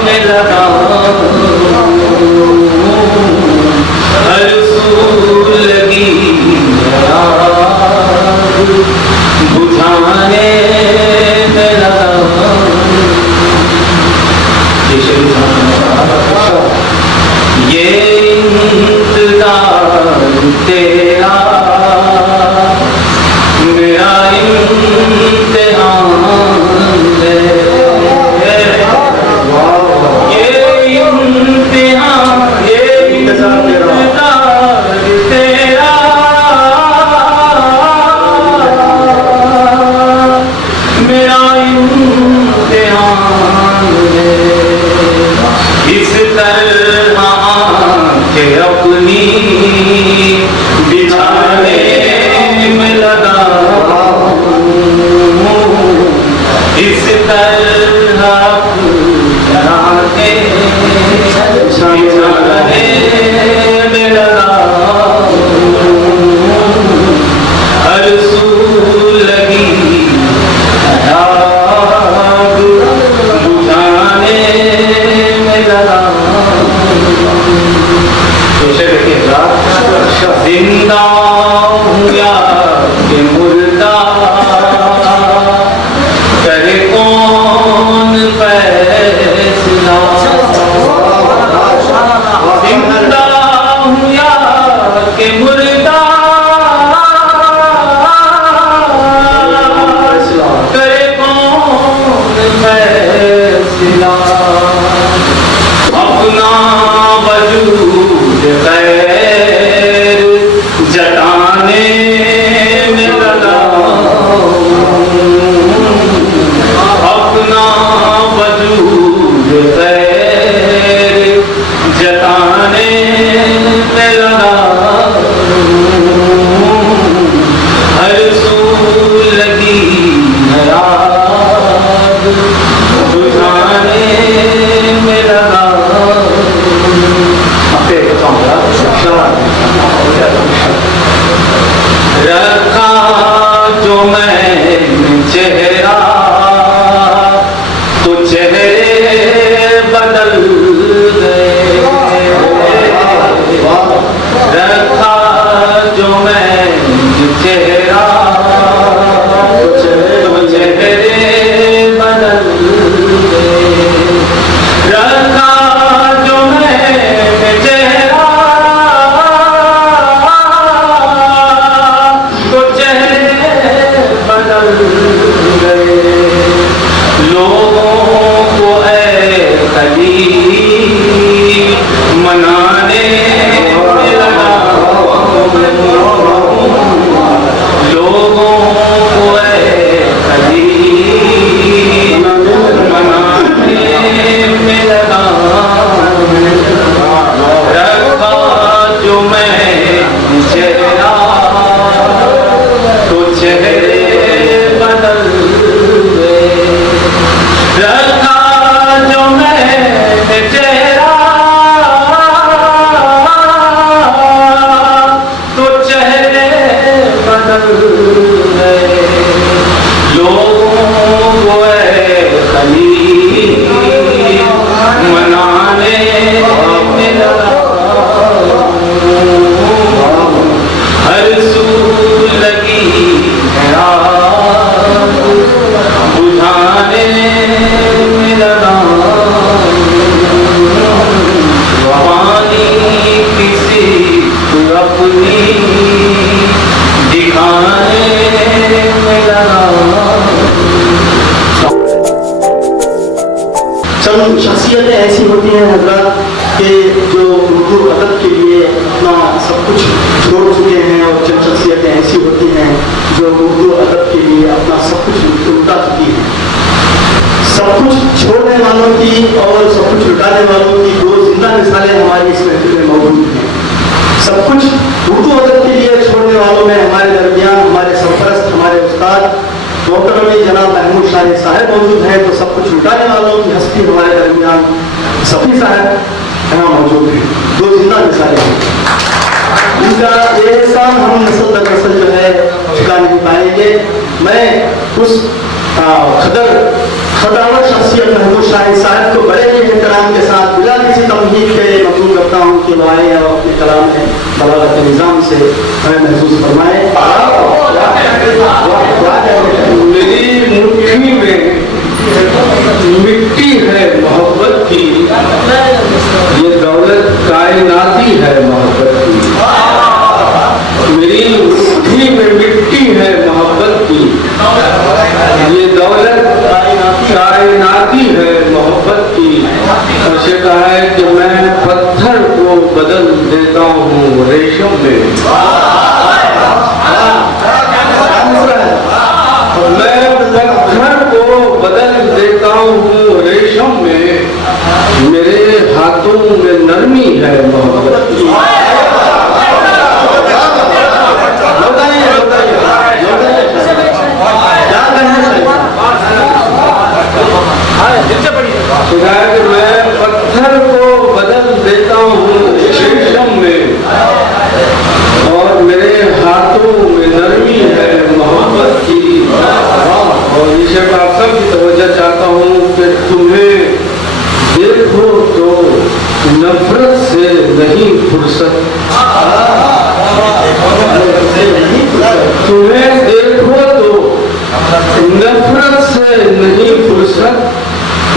में लगा। हर सू लगी आग, बुझाने में लगा। ये इंतज़ार तेरा मेरा इम्तिहान है। ये इंतज़ार तेरा मेरा इम्तिहान है। इस तरह के अपनी बिछाने में लगा। इस तरह के बिछाने में लगा। हर सू लगी आग, बुझाने में लगा। जिंदा हूँ या कि मुर्दा करे कौन फैसला। जिंदा हूँ या कि मुर्दा जो उर्दू अदब के लिए अपना सब कुछ लुटा चुकी है। सब कुछ छोड़ने वालों की और सब कुछ लुटाने वालों की दो जिंदा मिसालें हमारी इस महफिल में मौजूद हैं। सब कुछ उर्दू अदब के लिए छोड़ने वालों में हमारे दरमियान हमारे सरपरस्त, हमारे उस्ताद मोहतरम जनाब महमूद शाही साहब मौजूद हैं, तो सब कुछ लुटाने वालों की हस्ती हमारे दरमियान सफ़ी साहब यहाँ मौजूद हैं। दो जिंदा मिसालें हैं, जिनका ये एहसान हम नस्ल दर नस्ल जो है चुका नहीं पाएंगे। मैं उस खदावत शख्सियत महमूद शाही साहब को बड़े ही एहतराम के साथ बिना किसी तमहीद के मकबूल करता हूँ कि वो आए और अपने कलाम में बलागत निज़ाम से हमें महसूस फरमाए। मेरी मुट्ठी में मिट्टी है मोहब्बत की, ये दौलत कायनाती है मोहब्बत की। मेरी मुट्ठी में मिट्टी है मोहब्बत की, ये दौलत कायनाती है मोहब्बत की। और से कहा है कि मैं पत्थर को बदल देता हूँ रेशम में, मैं पत्थर को बदल देता हूँ रेशम में, मेरे हाथों में नरमी है मोहब्बत की। मैं पत्थर को बदल देता हूँ रेशम में और मेरे हाथों में नरमी है मोहब्बत की। और इसे आप सबकी तवज्जो चाहता हूँ कि तुम्हें देखो तो नफरत से नहीं फुर्सत, तुम्हें देखो तो नफरत से नहीं फुर्सत,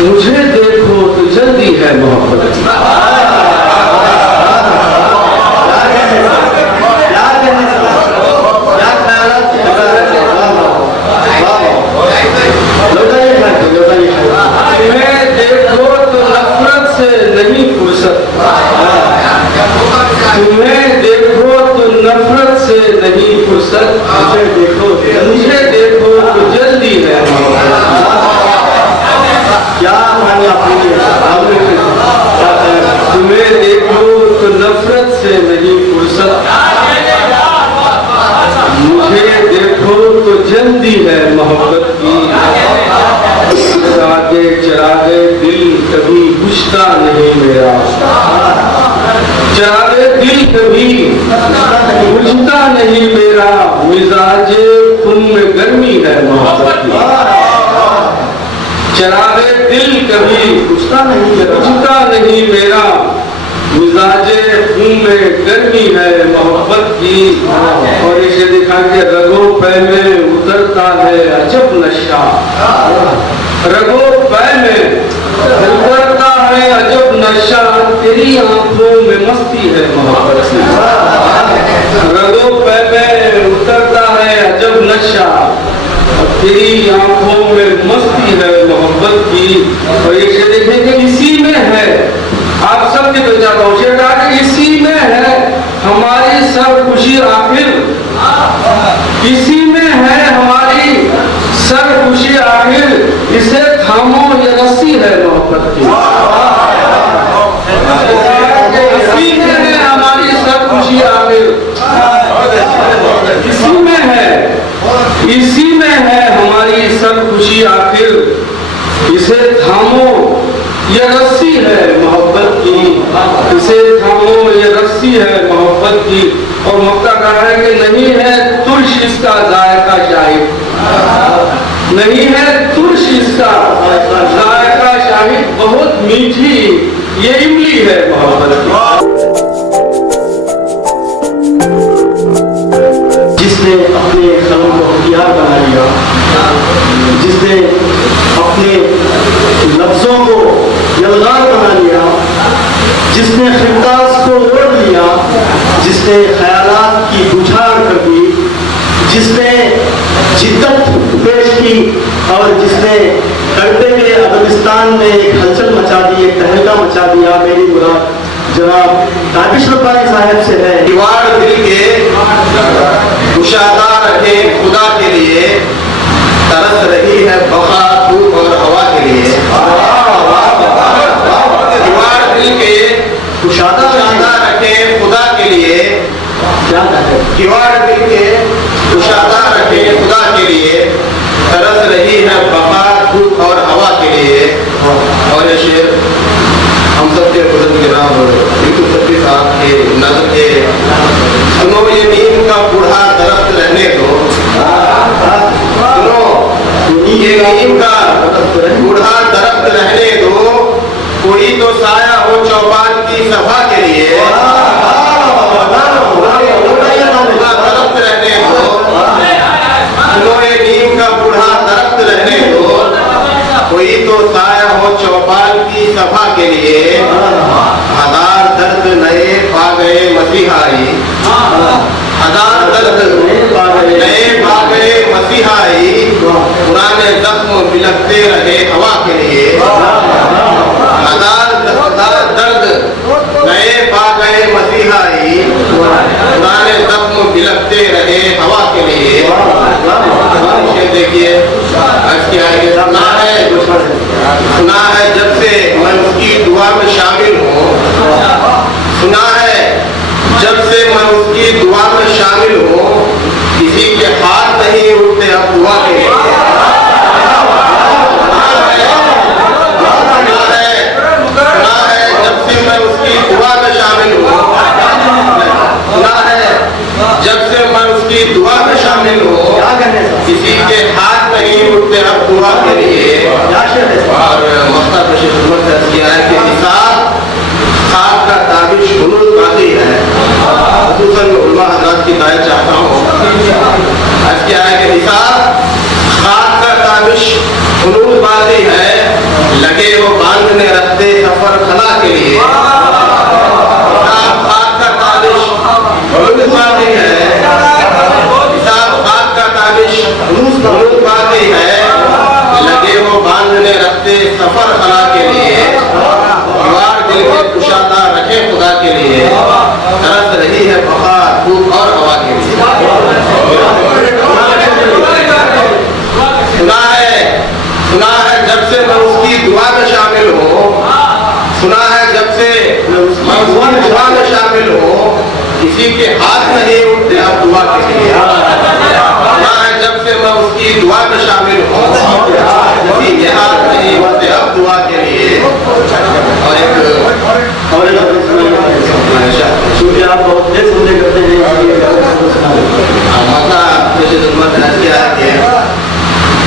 मुझे देखो तो जल्दी है मोहब्बत। तुम्हें देखो तो नफरत से नहीं फुर्सत, तुम्हें देखो तो नफरत से नहीं फुर्सत, मुझे देखो तो जल्दी है मोहब्बत। क्या तुम्हें देखो तो नफरत से नहीं फुर्सत, मुझे देखो तो जल्दी है मोहब्बत की। चरागे चरागे दिल कभी बुझता नहीं मेरा, चरागे दिल कभी बुझता नहीं मेरा, मिजाजे खून में गर्मी है मोहब्बत की। चरागे दिल कभी बुझता नहीं मेरा, मिजाजे खून में गर्मी है मोहब्बत की। और इसे दिखा के रगों पे में उतरता है अजब नशा, रगों पे में उतरता है अजब नशा, तेरी आंखों में मस्ती है मोहब्बत की। रगों पे में उतरता है अजब नशा, तेरी आंखों में मस्ती है मोहब्बत की। और इसे देखेंगे इसी में है, आप सबके तो जाता हूँ, इसी में है हमारी सब खुशी आखिर, इसी में है हमारी सब खुशी आखिर, इसे थामो ये रस्सी है मोहब्बत की। इसी में है हमारी सब खुशी आखिर, इसी में है, इसी में है हमारी सब खुशी आखिर, इसे थामो ये रस्सी है मोहब्बत की, इसे थामो ये रस्सी है मोहब्बत की। और मक्ता कहा है कि नहीं है तुर्श इसका जायका शाहिद, नहीं है तुर्श इसका जायका शाहिद, बहुत मीठी ये इमली है मोहब्बत की। जिसने अपने कलम को हथियार बना लिया, जिसने अपने लफ्जों को यलगार बना लिया, जिसने खितास को ओढ़ लिया, जिसने ख्यालात की बुझार कर दी, जिसने जिद्दत पेश की और जिसने करते के अफगानिस्तान में एक हलचल मचा दी, एक तहलका मचा दिया, मेरी मुराद जनाब ताबिश रब्बानी साहब से है। दीवार दिल के कुशादा रखे खुदा के किवाड़ दिल के कुशादा रखे खुदा के लिए, तरस रही है बहार धूप और हवा के लिए। और ये शेर हम सबके बुजुर्ग गिराम यूसुफ सफी साहब के नज़र के, सुनो ये नीम का बूढ़ा दरख्त रहने दो, सुनो ये नीम का बूढ़ा दरख्त रहने दो, कोई तो साया हो चौपाल की सभा के लिए। दरख्त रहने दो, सुनो ये नीम का बूढ़ा दरख्त रहने दो, कोई तो साया हो चौपाल की सभा के लिए। हजार दर्द नए पा गए मसीहाई, हजार दर्द नए पा गए मसीहाई, पुराने जख्म बिलखते रहे हवा के लिए। हजार दर्द नए पा गए मसीहाई, पुराने जख्म बिलखते रहे हवा के लिए। देखिए सुना है जब से मैं उसकी दुआ में शामिल हूँ, सुना है जब से मैं उसकी दुआ में शामिल हूँ, किसी के हाथ नहीं उठते अब दुआ के लिए। सुना है जब से मैं उसकी दुआ में शामिल हूँ, सुना है जब से मैं उसकी दुआ में शामिल हूँ, किसी के हाथ नहीं उठते अब दुआ के लिए। और मक्ता किया है कि निसाब खाक का ताबिश हुनूर बाकी है, खुसूसन उलमा हज़रात की हिदायत चाहता हूँ। आज क्या है कि निसाब खाक का ताबिश हुनूर बाकी है, लगे वो बांधने रखते सफर खला के लिए। खाक का ताबिश हुनूर बाकी है, खाक का ताबिश हुनूर बाकी है, लगे वो बांधने रखते सफर खला के लिए। दीवार दिल के कुशादा रखे खुदा के लिए, तरस रही है बहार धूप और हवा के लिए। सुना है जब से मैं उसकी दुआ में शामिल हूँ, सुना है जब से मैं उसकी दुआ में शामिल हूँ, किसी के हाथ नहीं उठते अब दुआ के लिए। सुना है जब से मैं उसकी दुआ में शामिल हूँ, किसी के हाथ नहीं उठते अब दुआ के लिए। और एक आप बहुत देर सुनने करते हैं, क्या है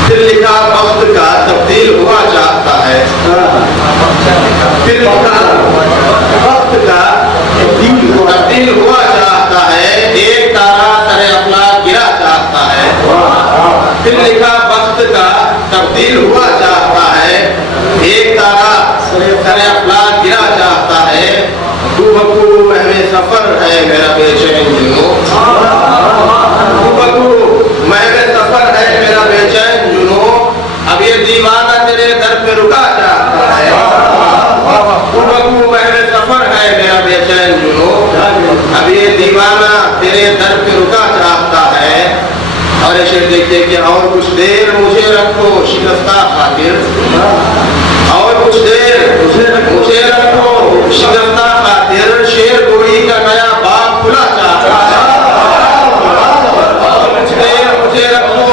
फिर लिखा वक्त का तब्दील हुआ चाहता है, फिर लिखा वक्त का तब्दील हुआ चाहता है, एक तारा सरे अपना गिरा चाहता है। फिर लिखा वक्त का तब्दील हुआ चाहता है, एक तारा सरे अपना गिरा चाहता है। बकू महवे सफर है मेरा बेचैन जुनून, बकू महवे सफर है मेरा बेचैन जुनून, अब ये दीवाना तेरे दर पे रुका चाहता है। बकू महवे सफर है मेरा बेचैन जुनून, अब ये दीवाना तेरे दर पे रुका चाहता है। और शेर देखिए कि और कुछ देर मुझे रखो शिकस्ता खातिर, और कुछ देर मुझे रखो शिकस्ता खातिर, शेर गोई का नया बाग खुला चाहता है। और कुछ देर मुझे रखो,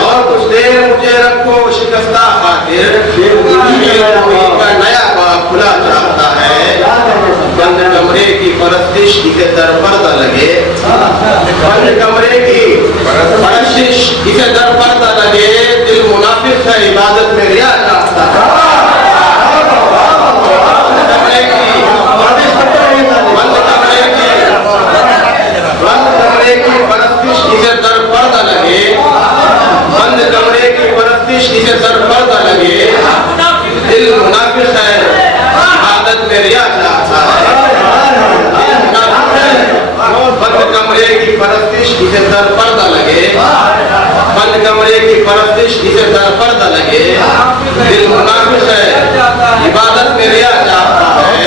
और कुछ देर मुझे रखो शिकस्ता खातिर, शेर गोई का नया बाग खुला चाहता है। बंद कमरे की परस्तिश इसे दर पर्दा लगे, बंद कमरे की परस्तिश इसे दर पर्दा लगे, दिल मुनाफिक है इबादत में रिया चाहता है। बंद कमरे की परस्तिश इसे दर पर्दा लगे, बंद कमरे की परस्तिश इसे दर पर्दा लगे, दिल मुनाफिक है इबादत में रिया चाहता है। बंद कमरे की परस्तिश इसे दर पर्दा लगे, बंद कमरे की परस्तिश इसे दर पर्दा लगे, दिल मुनाफिक है इबादत में रिया चाहता है।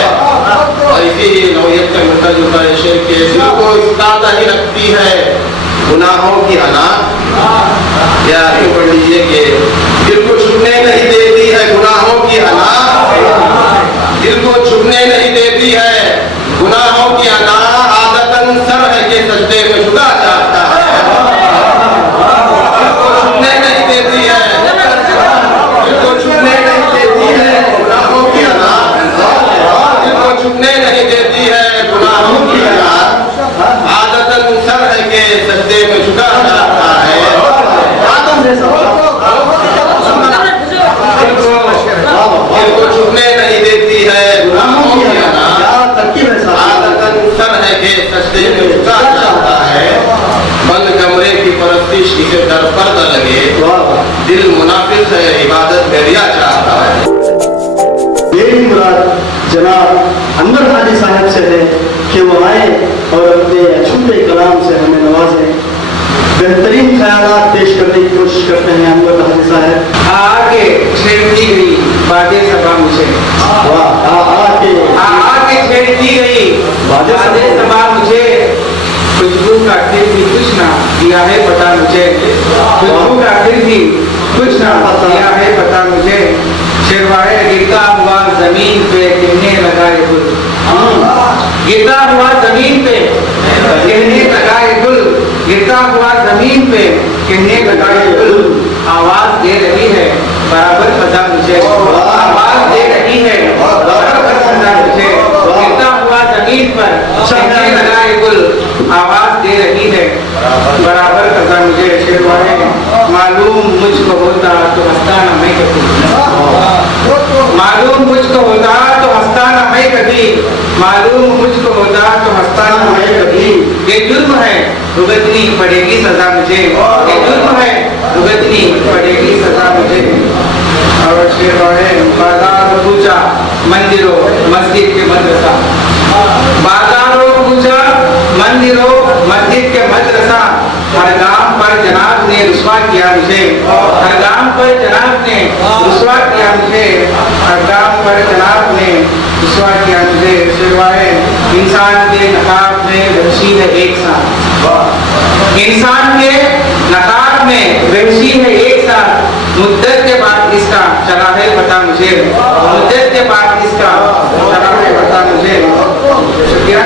और इसी नौयत का मिलता जुलता शेर के दिल को इस्तादा ही रखती है गुनाहों की अना, या पढ़ लीजिए कि दिल को छुपने नहीं देती है गुनाहों की अना, दिल को छुपने नहीं देती है गुनाहों की अना, आदतन सर सजदे में झुका जाता है। इनको झुकने नहीं देती है गुनाहों की अना, आदतन सर है के सजदे में झुका जाता है। बंद कमरे की परस्तिश इसे डर पर न लगे, दिल मुनाफिक है इबादत में रिया चाहता है। मेरी मुराद जनाब अनवर हाजी साहब से है कि वो आए और अपने अछूते कलाम से हमें नवाजें। बेहतरीन ख्यालात पेश करने की कोशिश करते हैं अनवर हाजी साहब। आके छेड़ती गई बातें सभा मुझे, आके छेड़ती गई बातें सभा मुझे। खुशबू का फिर भी कुछ ना दिया है पता मुझे, खुशबू का फिर भी कुछ ना दिया है पता मुझे। शेरवाए गिरता हुआ जमीन पे कितने लगाए गुल, गिरता हुआ जमीन पे कितने लगाए गुल, गिरता हुआ जमीन पे कितने लगाए गुल। आवाज दे रही है बराबर पता मुझे, आवाज दे रही है बराबर पता मुझे। गिरता हुआ जमीन पर कितने लगाए गुल, आवाज दे रही है बराबर पता मुझे। शेरवाए मालूम मुझको होता तो हंसता ना मैं कभी, मालूम मुझको होता तो हंसता ना मैं कभी, मालूम मुझको होता तो हंसता ना मैं कभी। ये जुर्म है भुगतनी पड़ेगी सजा मुझे, ये जुर्म है भुगतनी पड़ेगी सजा मुझे। और शेरवाए बाजार पूजा मंदिरों मस्जिद के मदरसा, बाजारों पूजा मंदिरों मस्जिद के मदरसा। हर गांव पर जनाब ने रुस्वा किया मुझे, हर गांव पर जनाब ने रुस्वा किया मुझे, हर गांव पर जनाब ने रुस्वा किया मुझे। सिवाय इंसान के नकाब में वहशी है एक साथ, इंसान के नकाब में वहशी है एक साथ। मुद्दत के बाद इसका चला है पता मुझे, मुद्दत के बाद इसका चला है पता मुझे। शुक्रिया।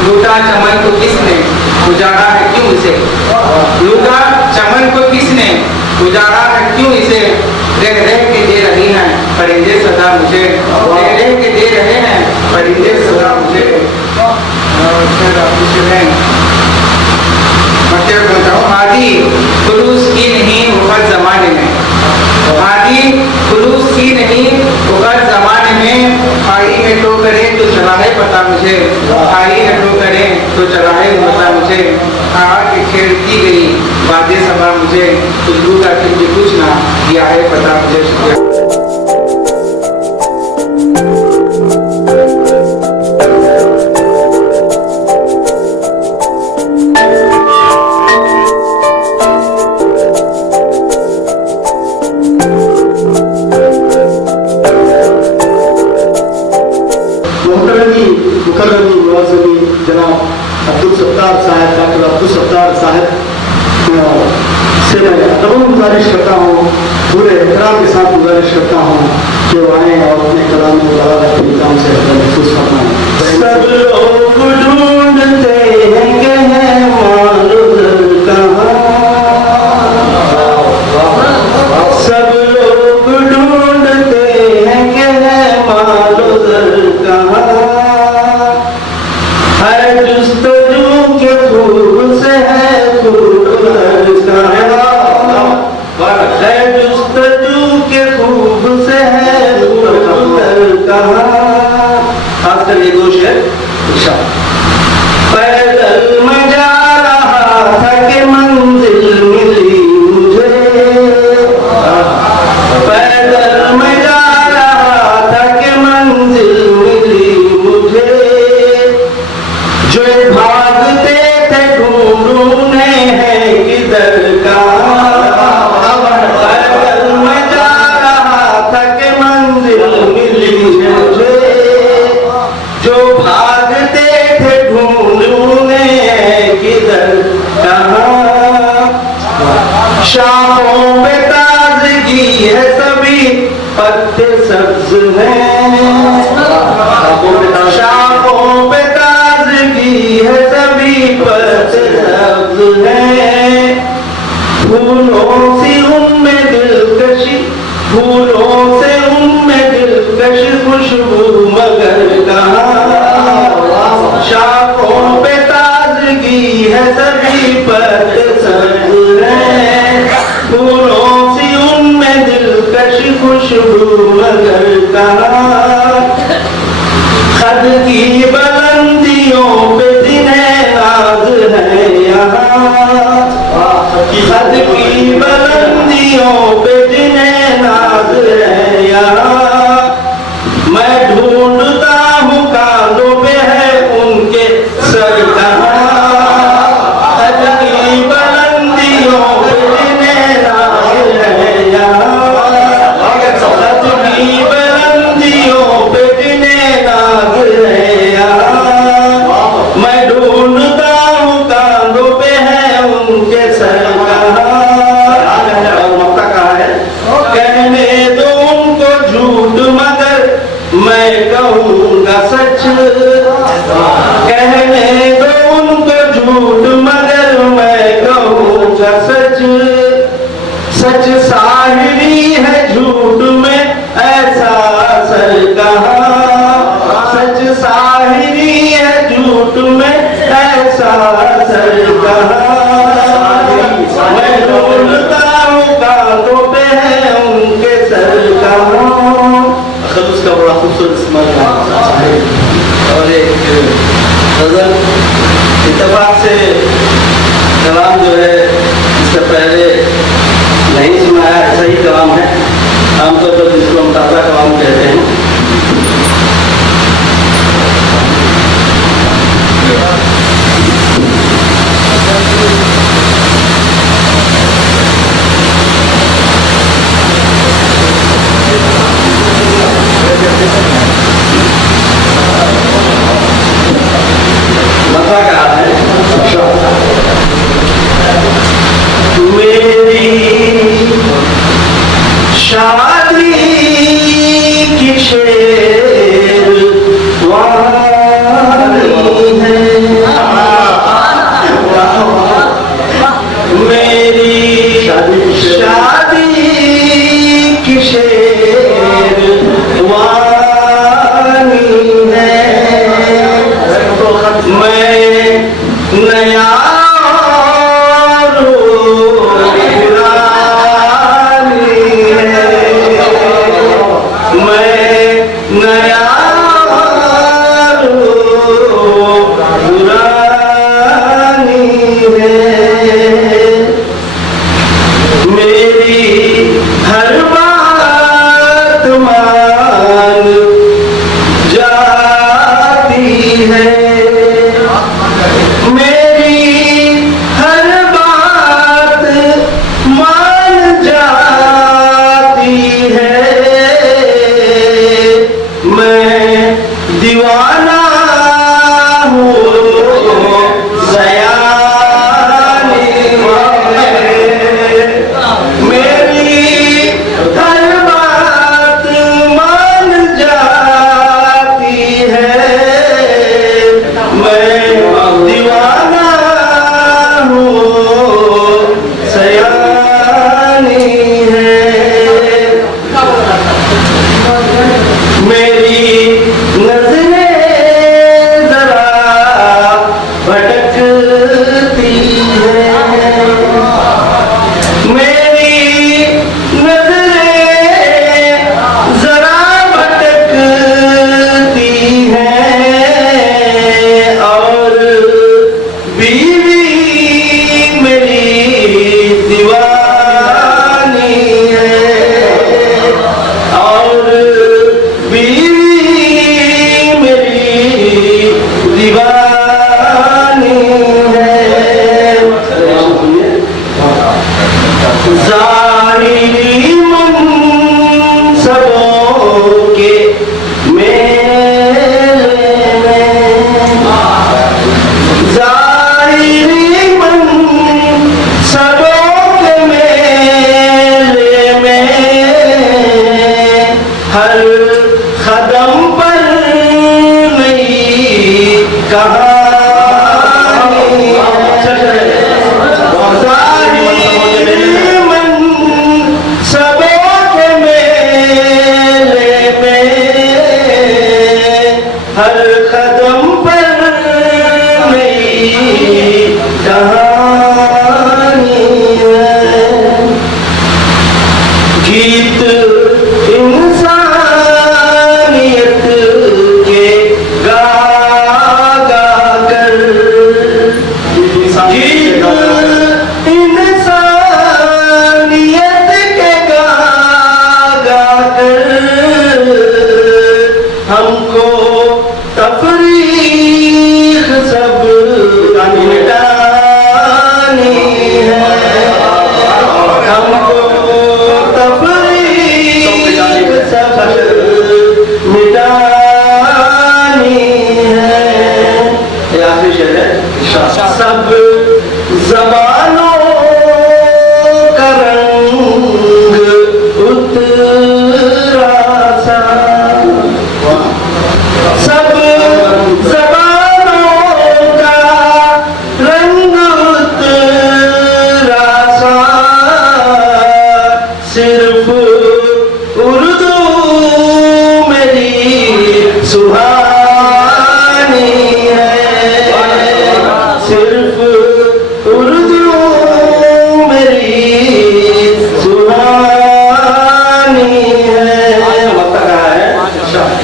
लूटा चमन को किसने उजाड़ा है क्यों इसे, लूटा चमन को किसने उजाड़ा है क्यों इसे। रह रह के दे रही हैं परिंदे सदा मुझे, रह रह के दे रहे हैं परिंदे सदा मुझे। हादी खुलूस की नहीं वक़्त ज़माने में, हादी खुलूस की नहीं वक़्त ज़माने में। आई है तो करे तो चला है पता मुझे, आई है तो करे तो चला है पता मुझे। आके छेड़ती गई बातें सभा मुझे, खुशबू का फिर भी कुछ ना दिया है पता मुझे। शुक्रिया। जनाब अब्दुल सत्तार साहब, डॉक्टर अब्दुल सत्तार साहब से मैं तमाम गुजारिश करता हूँ, पूरे एहतराम के साथ गुजारिश करता हूँ कि वो आए और अपने कलाम को बराबर के निजाम से महसूस फरमाएं। सब लोग ढूंढते हैं कि है मालूम कहाँ, सब लोग ढूंढते हैं कि है मालूम कहाँ। है जुस्तजू के खूब से है खूब है जुस्तजू के खूब से है खूब खास कर ये दो शेर। पैदल मैं जा रहा था कि मंजिल मिली मुझे, पैदल मैं जा रहा था कि मंजिल मिली मुझे। जो भागते थे ढूंढने हैं किधर का, पैदल मैं जा रहा था कि मंजिल मिली मुझे। जो भागते थे ढूंढने हैं किधर कहाँ। शाखों पे ताजगी है सभी पत्ते सब्ज हैं, शाखों पे है सभी पत्ते सब्ज हैं। फूलों से उनमें दिलकशी, फूलों से उनमें दिलकश खुशबू मगर कहाँ। शाखों पे ताजगी है सभी बुलंदियों पे जिन्हें नाज है यहाँ, मैं ढूंढता हूँ कांधों पे है उनके सर कहाँ। अजनी बुलंदियों पे जिन्हें नाज है यहाँ, अजनी बुलंदियों पे जिन्हें नाज है यहाँ, मैं ढूंढता हूँ कांधों पे है उनके सर कहाँ। और मक्का कहाँ है? कहने दो उनको झूठ मगर मैं कहूँगा सच, कहने दो उनको झूठ मगर मैं कहूँगा सच। सच साहिरी है झूठ में ऐसा असर कहाँ, सच साहिरी है झूठ में ऐसा असर कहाँ। मैं ढूंढता हूँ कांधों पे है उनके सर कहाँ। उसका बड़ा खूबसूरत है और एक गजल इत्तेफाक से कलाम जो है इससे पहले नहीं सुना है, ऐसा ही कलाम है आमतौर पर जिसको हम ताज़ा कलाम कहते हैं। मज़ा का है मेरी शादी की शेरवानी है, मेरी शादी की शेरवानी है। मैं नया दीवाना हूँ सयानी मेरी हर बात मान जाती है। मैं दीवाना हूँ सयानी है। मेरी नजरें जरा भटकती है, मेरी नजरें जरा भटकती हैं और बीवी मेरी दीवानी है और बीवी मेरी दीवानी है। ज़ाहिरी मनसबों के मेले में, ज़ाहिरी मनसबों के मेले में हर कदम पर नई कहानी मनसबों के मेले में हर कदम पर नई कहानी है। गीत इंसानियत के गा गा कर, गीत इंसानियत सब जबानों का रंग उतरा सा, सब जबानों का रंग उतरा सा, सिर्फ उर्दू मेरी सुहानी है, सिर्फ उर्दू मेरी सुहानी है।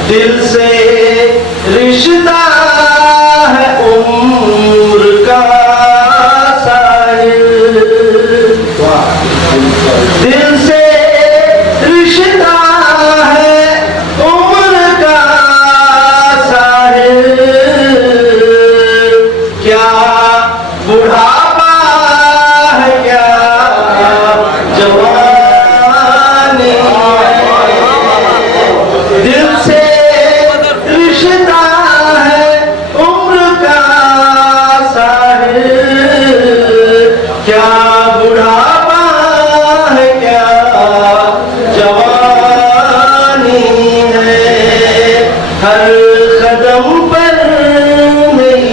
दिल से रिश्ता है उम्र का साहिल, दिल से रिश्ता है उम्र का साहिल, क्या बुढ़ापा है क्या जवानी है, दिल से रिश्ता है उम्र का साहिल, क्या बुढ़ापा है क्या जवानी है, हर कदम पर नई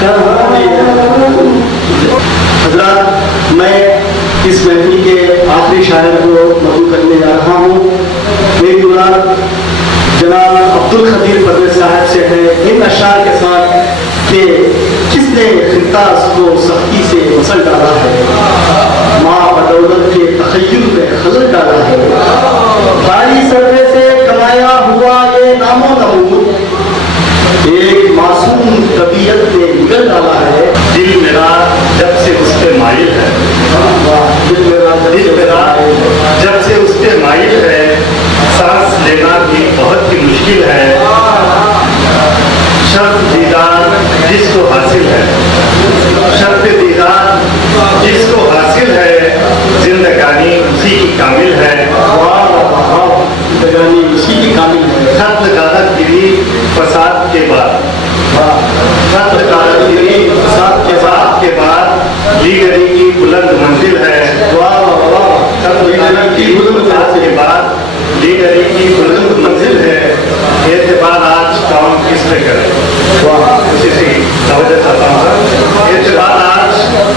कहानियां। हज़रात, मैं इस महफिल के आखिरी शायर को मधु करने जा रहा हूँ। मेरी मुराद जनाब अब्दुल खदीर परवेज साहब से है, इन अशार के साथ कि किसने खितास को सख्ती से मसल डाला है, माँ बदौलत के तखय्युल में खलल डाला है, भारी सरवे से कमाया हुआ ये नामो नमूद एक मासूम तबीयत ने निगल डाला है। दिल मेरा जब से उस पे माइल है, दिल मेरा जब से उस पे माइल है, सांस लेना भी बहुत ही मुश्किल है, शर्त दीदार जिसको हासिल है, शर्त दीदार जिसको हासिल है, जिंदगानी उसी की कामिल है, जिंदगानी उसी की कामिल है। खत्म दादागिरी फसाद के बाद, खत्म दादागिरी फसाद के बाद लीडरी की बुलंद मंजिल है, खत्म दादागिरी की बुलंद के बाद लीडरी की बुलंद मंजिल है, एतबार आज कौन किस पे करे, उसी से तवज्जो चाहता हूँ। एतबार आज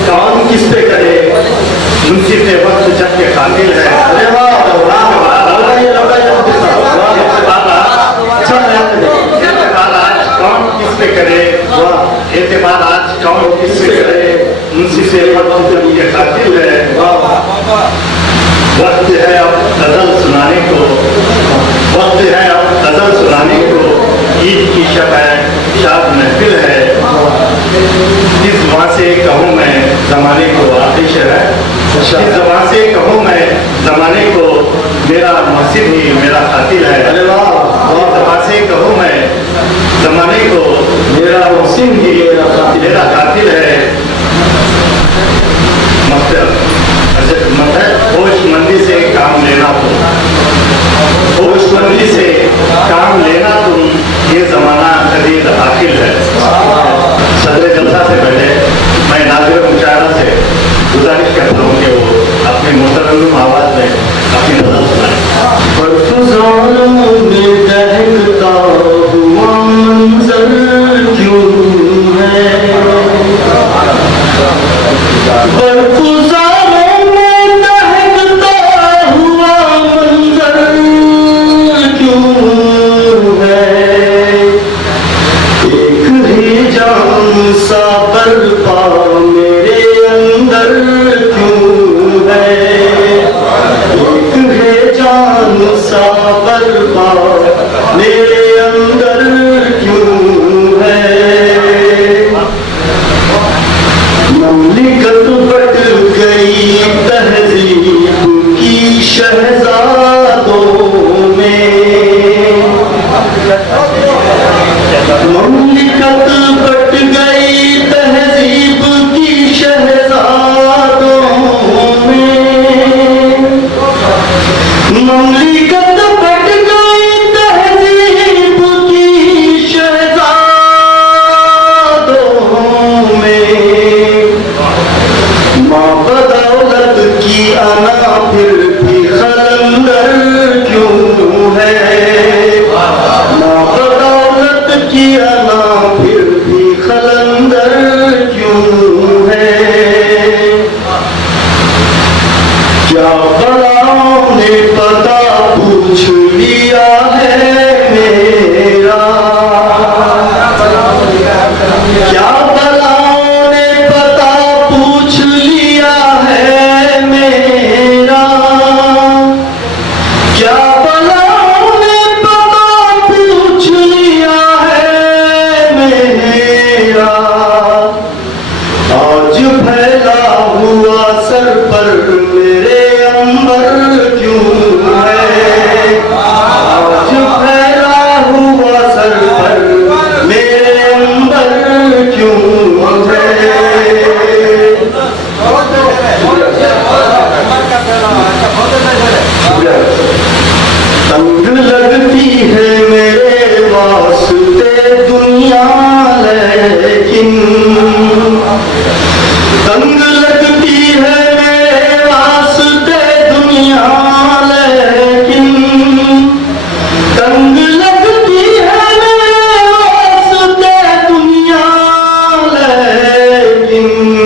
कौन किस पे करे, मुंशी पे वक्त जब के कातिल है, एतबार आज कौन किस पे करे, एतबार आज कौन किस पे करे, मुंशी से वक्त जब के कातिल है। वक्त है अब गजल सुनाने को, वक्त है अब गजल सुनाने को, ईद की शब है शाद महफिल है, इस जुबान से कहूँ मैं जमाने को आतिश है, इस जुबान से कहूँ मैं जमाने को मेरा मस्जिद ही मेरा कातिल है, इस जुबान से कहूँ मैं जमाने को मेरा मस्जिद ही मेरा कातिल है। होशमंदी से काम लेना तुम, होशमंदी से काम लेना तुम, ये जमाना कदीर आखिल है। सदर जलसा से पहले मैं नाज़िर मुशायरा से गुजारिश करता हूँ कि वो अपनी मुहतरम आवाज में अपनी नजर सुनाए। दहकता हुआ मंजर क्यों है, बरफुजारों में दहकता हुआ मंजर क्यों है, एक ही जान सा बरपा मेरे अंदर क्यों है, एक है जान सा बरपा मेरे अंदर क्यों है, ममलिकत बट गई तहजीब की शहजादों में, ममलिकत बट गई तहजीब की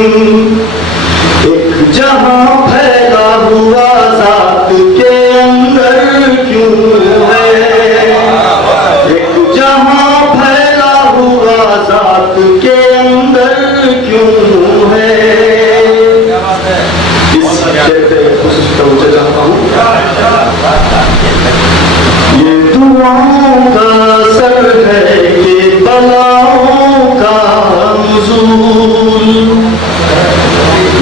एक जहां फैला हुआ जात के अंदर क्यों है, एक जहां फैला हुआ जात के अंदर क्यों है। इस शेर पे कोशिश करना चाहता हूँ। ये दुआओं का असर है कि बलाओं का नुज़ूल,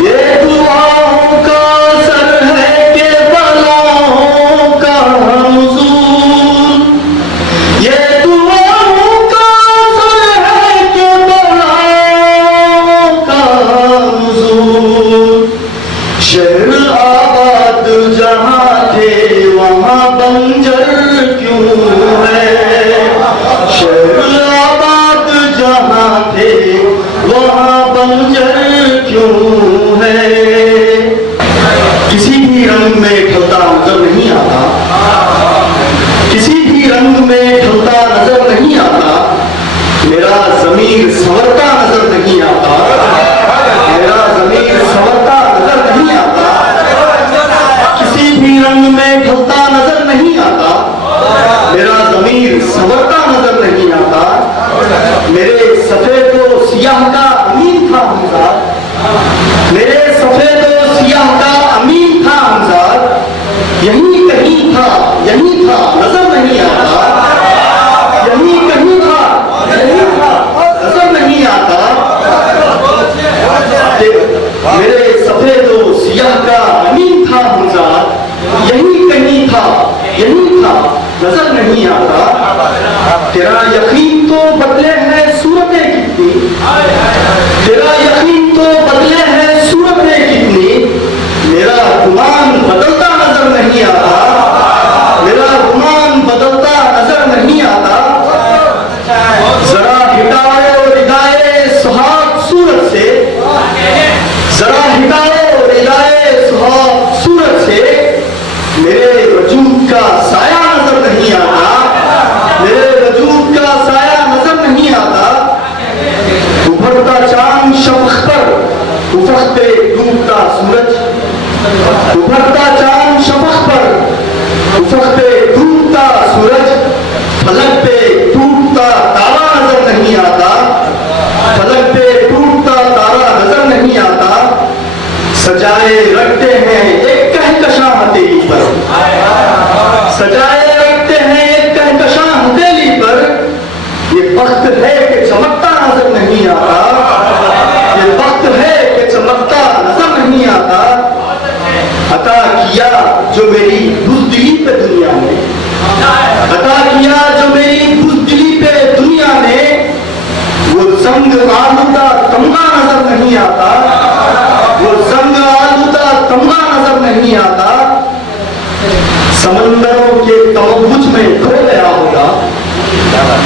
ये दुआओं का असर है कि बलाओं का नुज़ूल, ये दुआओं का असर है कि बलाओं का नुज़ूल। शहर आबाद जहां थे वहां बंजर क्यों है, शहर आबाद जहां थे वहां बंजर क्यों है। किसी भी रंग में ढलता नजर नहीं आता, किसी भी रंग में ढलता नजर नहीं आता, मेरा ज़मीर संवरता नजर नहीं आता, मेरा ज़मीर संवरता नजर नहीं आता। किसी भी रंग में ढलता नजर नहीं आता, मेरा ज़मीर संवरता नजर नहीं आता। मेरे सफेद व सियाह का अमीन था हमजाद, मेरे सफेद व सियाह का अमीन था हमजाद। यहीं कहीं था, यहीं था, नजर नहीं आता, यहीं कहीं था, यहीं था, नजर नहीं आता। मेरे सफेद व सियाह का अमीन था हमजाद, यहीं कहीं था, यहीं था, नजर नहीं आता। तेरा यकीन तो बदले है सूरतें कितनी, तेरा यकीन तो बदले है सूरतें कितनी, मेरा गुमान बदलता नजर नहीं आता, मेरा गुमान बदलता नजर नहीं आता। जरा हिटाए और रिदाए सुहाग सूरत से, जरा हिटाए और रिदाए सुहाग सूरत से, मेरे वजूद का साया नजर नहीं आता, मेरे वजूद का साया नजर नहीं आता। उभरता चांद शफ़क़ पर उफ़क़ पे डूबता सूरज, उभरता चांद शफ़क़ पर उफ़क़ पे डूबता सूरज, फलक पे टूटता तारा नजर नहीं आता, फलक पे टूटता तारा नजर नहीं आता। सजाए रखते हैं एक कहकशां हथेली पर, सजाए रखते हैं एक कहकशां हथेली पर। ये वक्त है कि चमकता नजर नहीं आता, ये वक्त है कि चमकता नजर नहीं आता। अता किया जो मेरी बुज़दिली पे दुनिया ने, अता किया जो मेरी बुज़दिली पे दुनिया ने, वो जंग आलूदा तमगा नजर नहीं आता, वो जंग आलूदा तमगा नजर नहीं आता। समंदरों के तमब्बुज में खो गया होगा,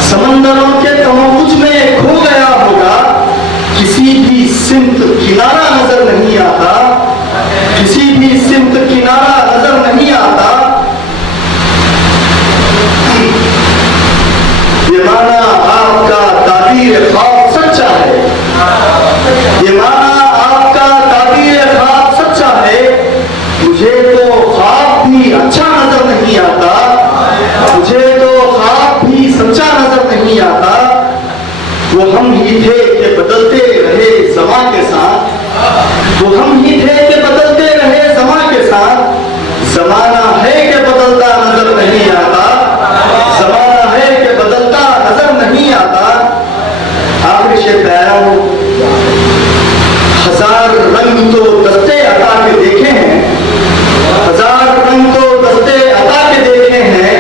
समंदरों के तमब्बुज में खो गया होगा। किसी भी सिमत किनारा नजर नहीं आता, किसी भी सिमत किनारा नजर नहीं आता। ये माना आपका ताबीर ख्वाब सच्चा है, ये माना आपका ताबीर ख्वाब सच्चा है। मुझे तो ख्वाब भी अच्छा नजर नहीं आता, मुझे तो ख्वाब भी सच्चा नजर नहीं आता। वो हम ही थे कि बदलते रहे ज़मां के साथ, वो हम ही थे कि बदलते रहे ज़मां के साथ। ज़माना है कि बदलता नजर नहीं आता, ज़माना है कि बदलता नजर नहीं आता। आखिरी शेर पे आया हूं। हजार रंग तो दस्ते अता के देखे हैं, हजार रंग तो दस्ते अता के देखे हैं।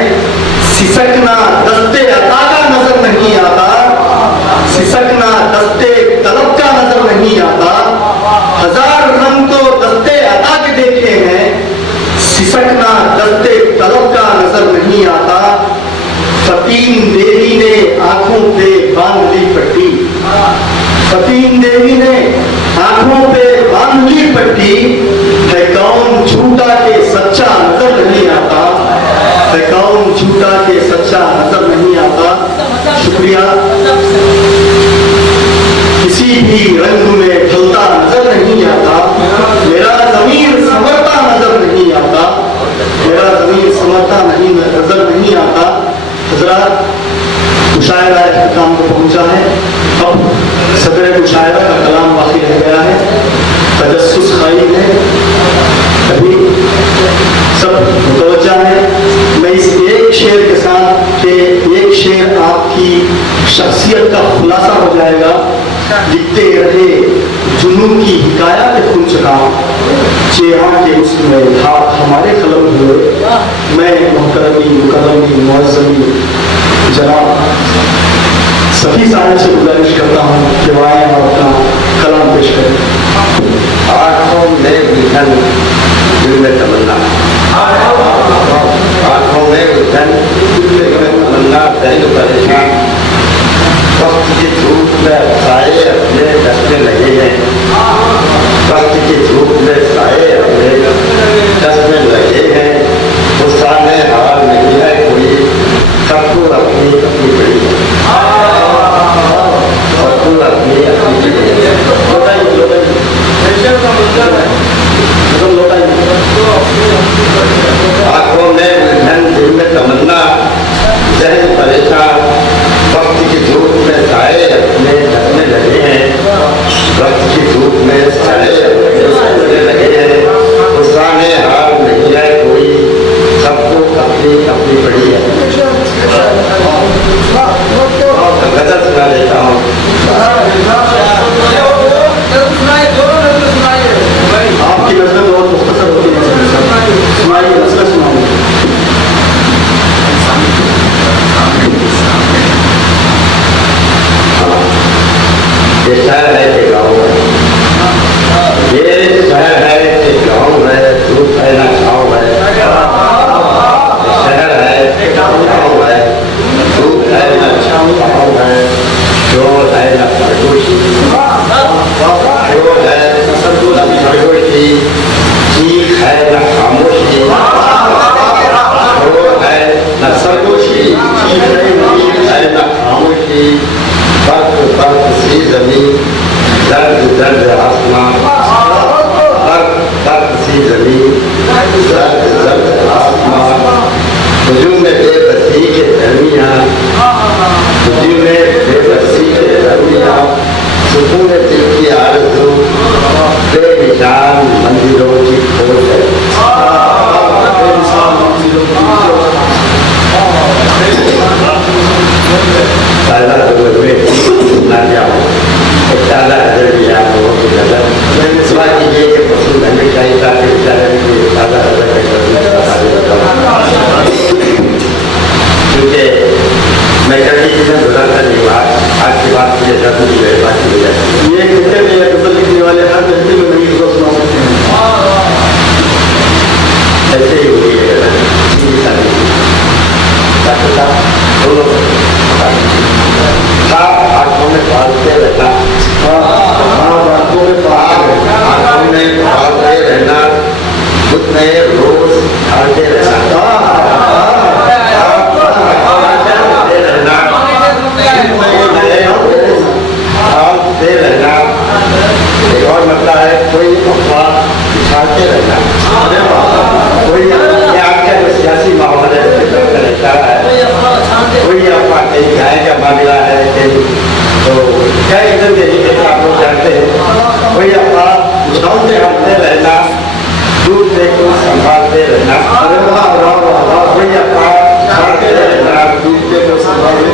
सिसकना दस्ते अता का नजर नहीं आता, सिसकना दस्ते तलब का नजर नहीं आता। हजार रंग तो दस्ते अता के देखे हैं, सिसकना दस्ते तलब का नजर नहीं आता। फतीन देवी ने आंखों पे बांध ली पट्टी, फतीन देवी ने आंखों पे बांध ली पट्टी। है कौन झूठा के सच्चा नजर नहीं आता, है कौन झूठा के सच्चा नजर नहीं आता। शुक्रिया। किसी भी रंग में ढलता नजर मुशायरा इख्तिताम को पहुंचा है। अब सदर मुशायरा का कलाम बाकी रह गया है, तजस्सुस खाई है, अभी सब मुतवज्जा है। मैं इस एक शेर के साथ के एक शेर आपकी शख्सियत का खुलासा हो जाएगा। लिखते रहे जुनून की हिकायत खुल चुका, चेहरा के उसमें हाथ हमारे कलम हुए। मैं मुकर्रमी मुकर्रमी मुअज़्ज़मी जनाब सभी साहब से गुजारिश करता हूँ कि वो आए और अपना कलाम पेश करें। आँखों में उलझन दिल में तमन्ना, आँखों में उलझन दिल में तमन्ना, दिल परेशान वक्त की धूप में साए अपने डसने लगे हैं, वक्त की धूप में साए अपने डसने लगे हैं। गुस्सा में हार नहीं है कोई, सबको अपनी अपनी बड़ी है, सबको अपनी अपनी बड़ी है। आंखों में उलझन दिल में तमन्ना, जहन परेशान वक्त की धूप में साए अपने ढकने लगे हैं, वक्त की धूप में साए अपने ढकने लगे हैं। गुस्सा में हार नहीं है कोई, सबको अपनी अपनी बड़ी है। गजल सुना देता हूँ। आपकी नजर बहुत मुख्तसर होती है, सुनाइए, नजर सुनाइए। ये शहर है कि गाँव है, ये शहर है कि गाँव है, धूप है ना छाँव है। शहर है कि गाँव है, धूप है ना छाँव है। शोर है ना सरगोशी, शोर है ना सरगोशी, चीख है ना खामोशी। शोर है ना सरगोशी, चीख है ना खामोशी। बर्फ बर्फ सी जमीन, दर्द दर्द आसमां, बर्फ बर्फ सी जमीन, दर्द दर्द आसमां। हुजूम में बेबसी के दरमियाँ, हुजूम में बेबसी के दरमियाँ, सुकून दिल की आरज़ू, बेनिशान मंजिलों की खोज है। ताज़ा ना जाओ, एक ताज़ा नजर भी आप लोगों की नजर सुबह कीजिए कि पसंद करने चाहिए ताकि ताज़ा क्योंकि मैं कभी चीज़ें गुजरता नहीं हुआ, आज की बात मुझे दर्द की मेरी बात की वजह ये कितने में या गजल लिखने वाले हर लड़की में नहीं गजल सुना सकते हैं। ऐसे ही होती है आंखों में पालते रहना, आंखों में पालते रहना, खुद में रोज ढालते रहना, ढालते रहना। एक और मतलब है कोई अफवाह छाड़ते रहना, कोई आपका जो सियासी माहौल है रहता है, कोई अफवाह कहीं गाय का मामला है कहीं तो क्या इधर के आप लोग जानते हैं, कोई अफवाह उछालते हटते रहना, दूर देखो संभालते रहना, कोई अफवाह उछालते रहना, दूर देखो संभालते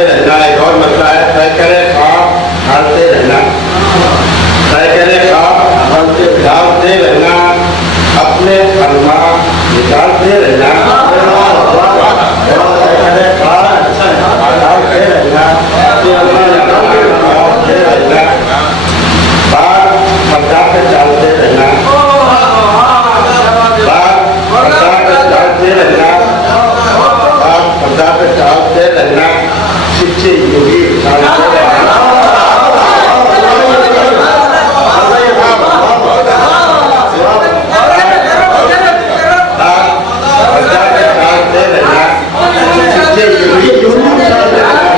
रहना। एक और मतलब है तय करे ख्वाब ढालते रहना, तय करे ख्वाब ढालते रहना, अपने फरमा निकालते रहना, तय करे ख्वाब ढालते रहना, बात पर्दा पे डालते रहना, बात पर्दा पे डालते रहना, बात पर्दा पे डालते रहना, शिक्षे योगी उछालते रहना, पर्दा पे डालते रहना, शिक्षे योगी उछालते रहना।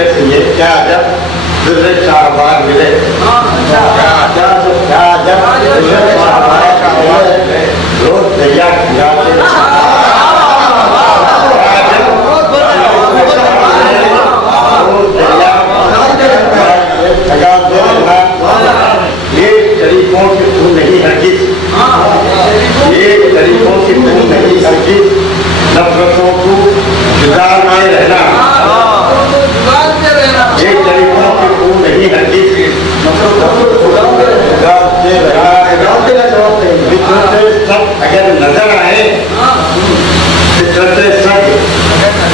वाक्य सुनिए, क्या जब दूसरे 4 बार मिले, क्या जब दूसरे 4 बार मिले, रोज दैया खिलाते, ये तरीकों की तू नहीं हरगिज, ये तरीकों की तू नहीं हरगिज, नफरतों को जुदाते रहना, ये तरीकों की तू नहीं हरगिज, नफरतों को जुदाते सब अगर नजर आए, फितरत सब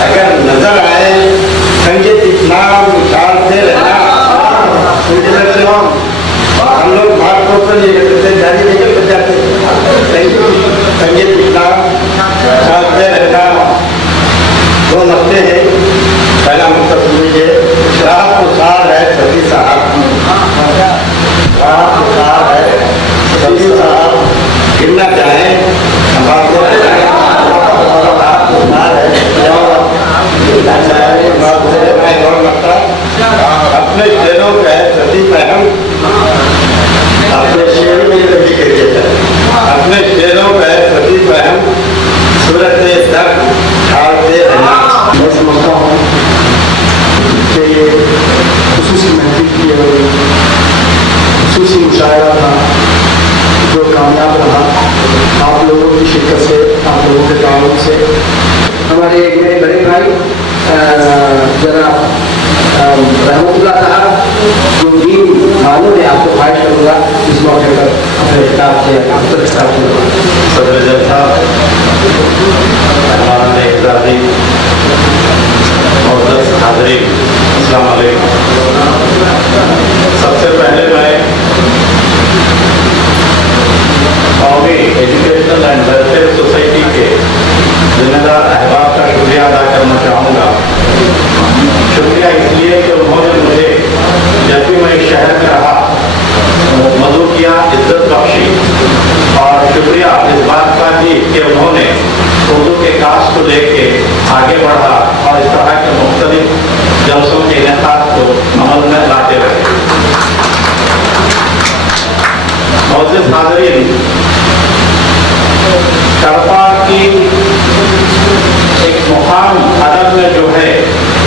अगर नजर आए, संगीत इस्लाम डालते रहना। हम लोग बात को तो नहीं करते, जारी नहीं कर जाते, संगीत इस्लाम डालते रहना। 2 नक्ते हैं, पहला नुक्ता सुनिए, राह पुकार है सभी साहब, राह पुकार है सभी साहब, गिरना चाहे हम बात को अपने शेरों का है सती पहम, अपने शेर में सती कहते हैं, अपने शेरों का है सती पहम, सूरत दर ढालते रहना। मैं समझता हूँ कि ये खुसूसी महफिल की और खुसूसी मुशायरा था जो कामयाब रहा आप लोगों की शिरकत से, आप लोगों के ताउन से। हमारे एक मेरे बड़े भाई जनाब रहमतुल्लाह साहब जो दीन मालूम है, आपको ख्वाहिश करूँगा इस मौके पर अपने किताब से सदर जलसा मेहमान इज़ादी और 10 हाज़रीन, अस्सलाम वालेकुम। सबसे पहले मैं कौमी एजुकेशनल एंड वेलफेयर सोसाइटी के जिम्मेदार अहबाब का शुक्रिया अदा करना चाहूँगा। शुक्रिया इसलिए कि उन्होंने मुझे जब भी मैं इस शहर में रहा मदू किया, इज्जत बख्शी, और शुक्रिया इस बात का भी कि उन्होंने उर्दू के कास्ट को लेके आगे बढ़ा और इस तरह के मुख्तलिफ जलसों के इनेकाद को अमल में लाते रहे। मोअज़्ज़िज़ हाज़रीन, कड़पा की एक मुकाम अदब में जो है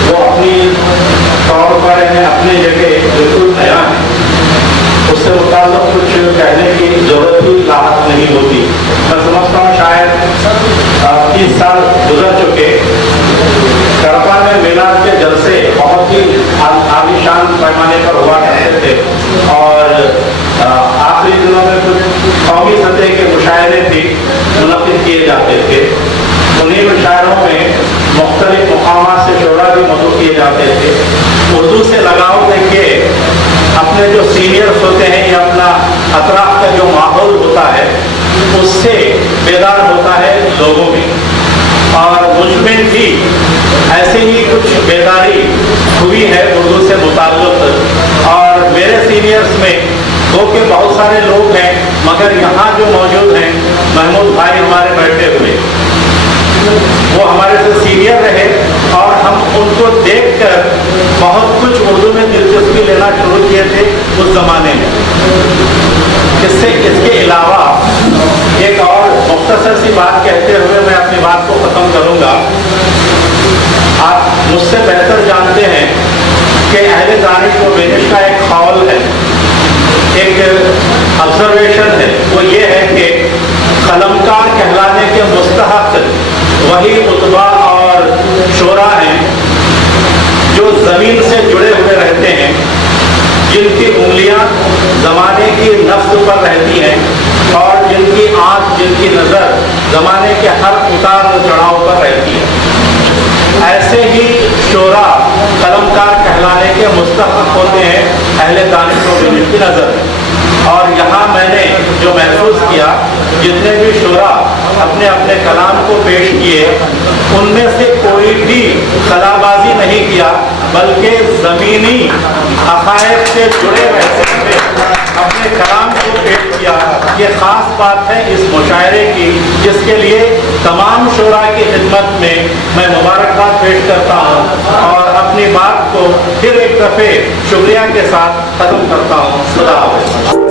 वो अपनी तौर पर है, अपनी जगह बिल्कुल नया है, उससे मुताल्लिक़ कुछ कहने की जरूरत ही लाहक नहीं होती। मैं समझता हूँ शायद 30 साल गुजर चुके, कड़पा में मीनार के जलसे बहुत ही आलीशान पैमाने पर हुआ करते थे और आखिरी दिनों में कुछ कौमी सतह के मुशायरे भी मुनक़िद किए जाते थे। उन्हीं मुशायरों में मुख्तलिफ मुकामात से शोरा भी मदऊ किए जाते थे। उर्दू से लगाव देखिए, अपने जो सीनियर्स होते हैं या अपना अतराफ का जो माहौल होता है उससे बेदार होता है लोगों में, और मुझमें भी ऐसे ही कुछ बेदारी हुई है उर्दू से मुताल्लिक़। और मेरे सीनियर्स में वो के बहुत सारे लोग हैं, मगर यहाँ जो मौजूद हैं महमूद भाई हमारे बैठे हुए, वो हमारे से सीनियर रहे और हम उनको देखकर बहुत कुछ उर्दू में दिलचस्पी लेना शुरू किए थे उस ज़माने में। इसके अलावा एक और मुख्तसर सी बात कहते हुए मैं अपनी बात को ख़त्म करूँगा। आप मुझसे बेहतर जानते हैं कि अहले दानिश व बेनिश का एक क़ौल है, एक ऑब्जर्वेशन है, वो ये है कि कलमकार कहलाने के मुस्तहक़ वही उतबा और शोरा हैं जो ज़मीन से जुड़े हुए रहते हैं, जिनकी उंगलियां ज़माने की नफ्स पर रहती हैं और जिनकी आँख, जिनकी नज़र ज़माने के हर उतार चढ़ाव पर रहती है। ऐसे ही शोरा कलमकार कहलाने के मुस्तहक़ होते हैं अहले दानिश व बेनिश की नज़र में। और यहाँ मैंने जो महसूस किया, जितने भी शोरा अपने अपने कलाम को पेश किए, उनमें से कोई भी कलाबाजी नहीं किया, बल्कि ज़मीनी हक़ाइक़ से जुड़े रहते हुए अपने कलाम को पेश किया। ये ख़ास बात है इस मुशायरे की, जिसके लिए तमाम शोरा की खिदमत में मैं मुबारकबाद पेश करता हूँ और अपनी अपनी बात को फिर एक दफे शुक्रिया के साथ खत्म करता हूँ। खुदा हाफिज़।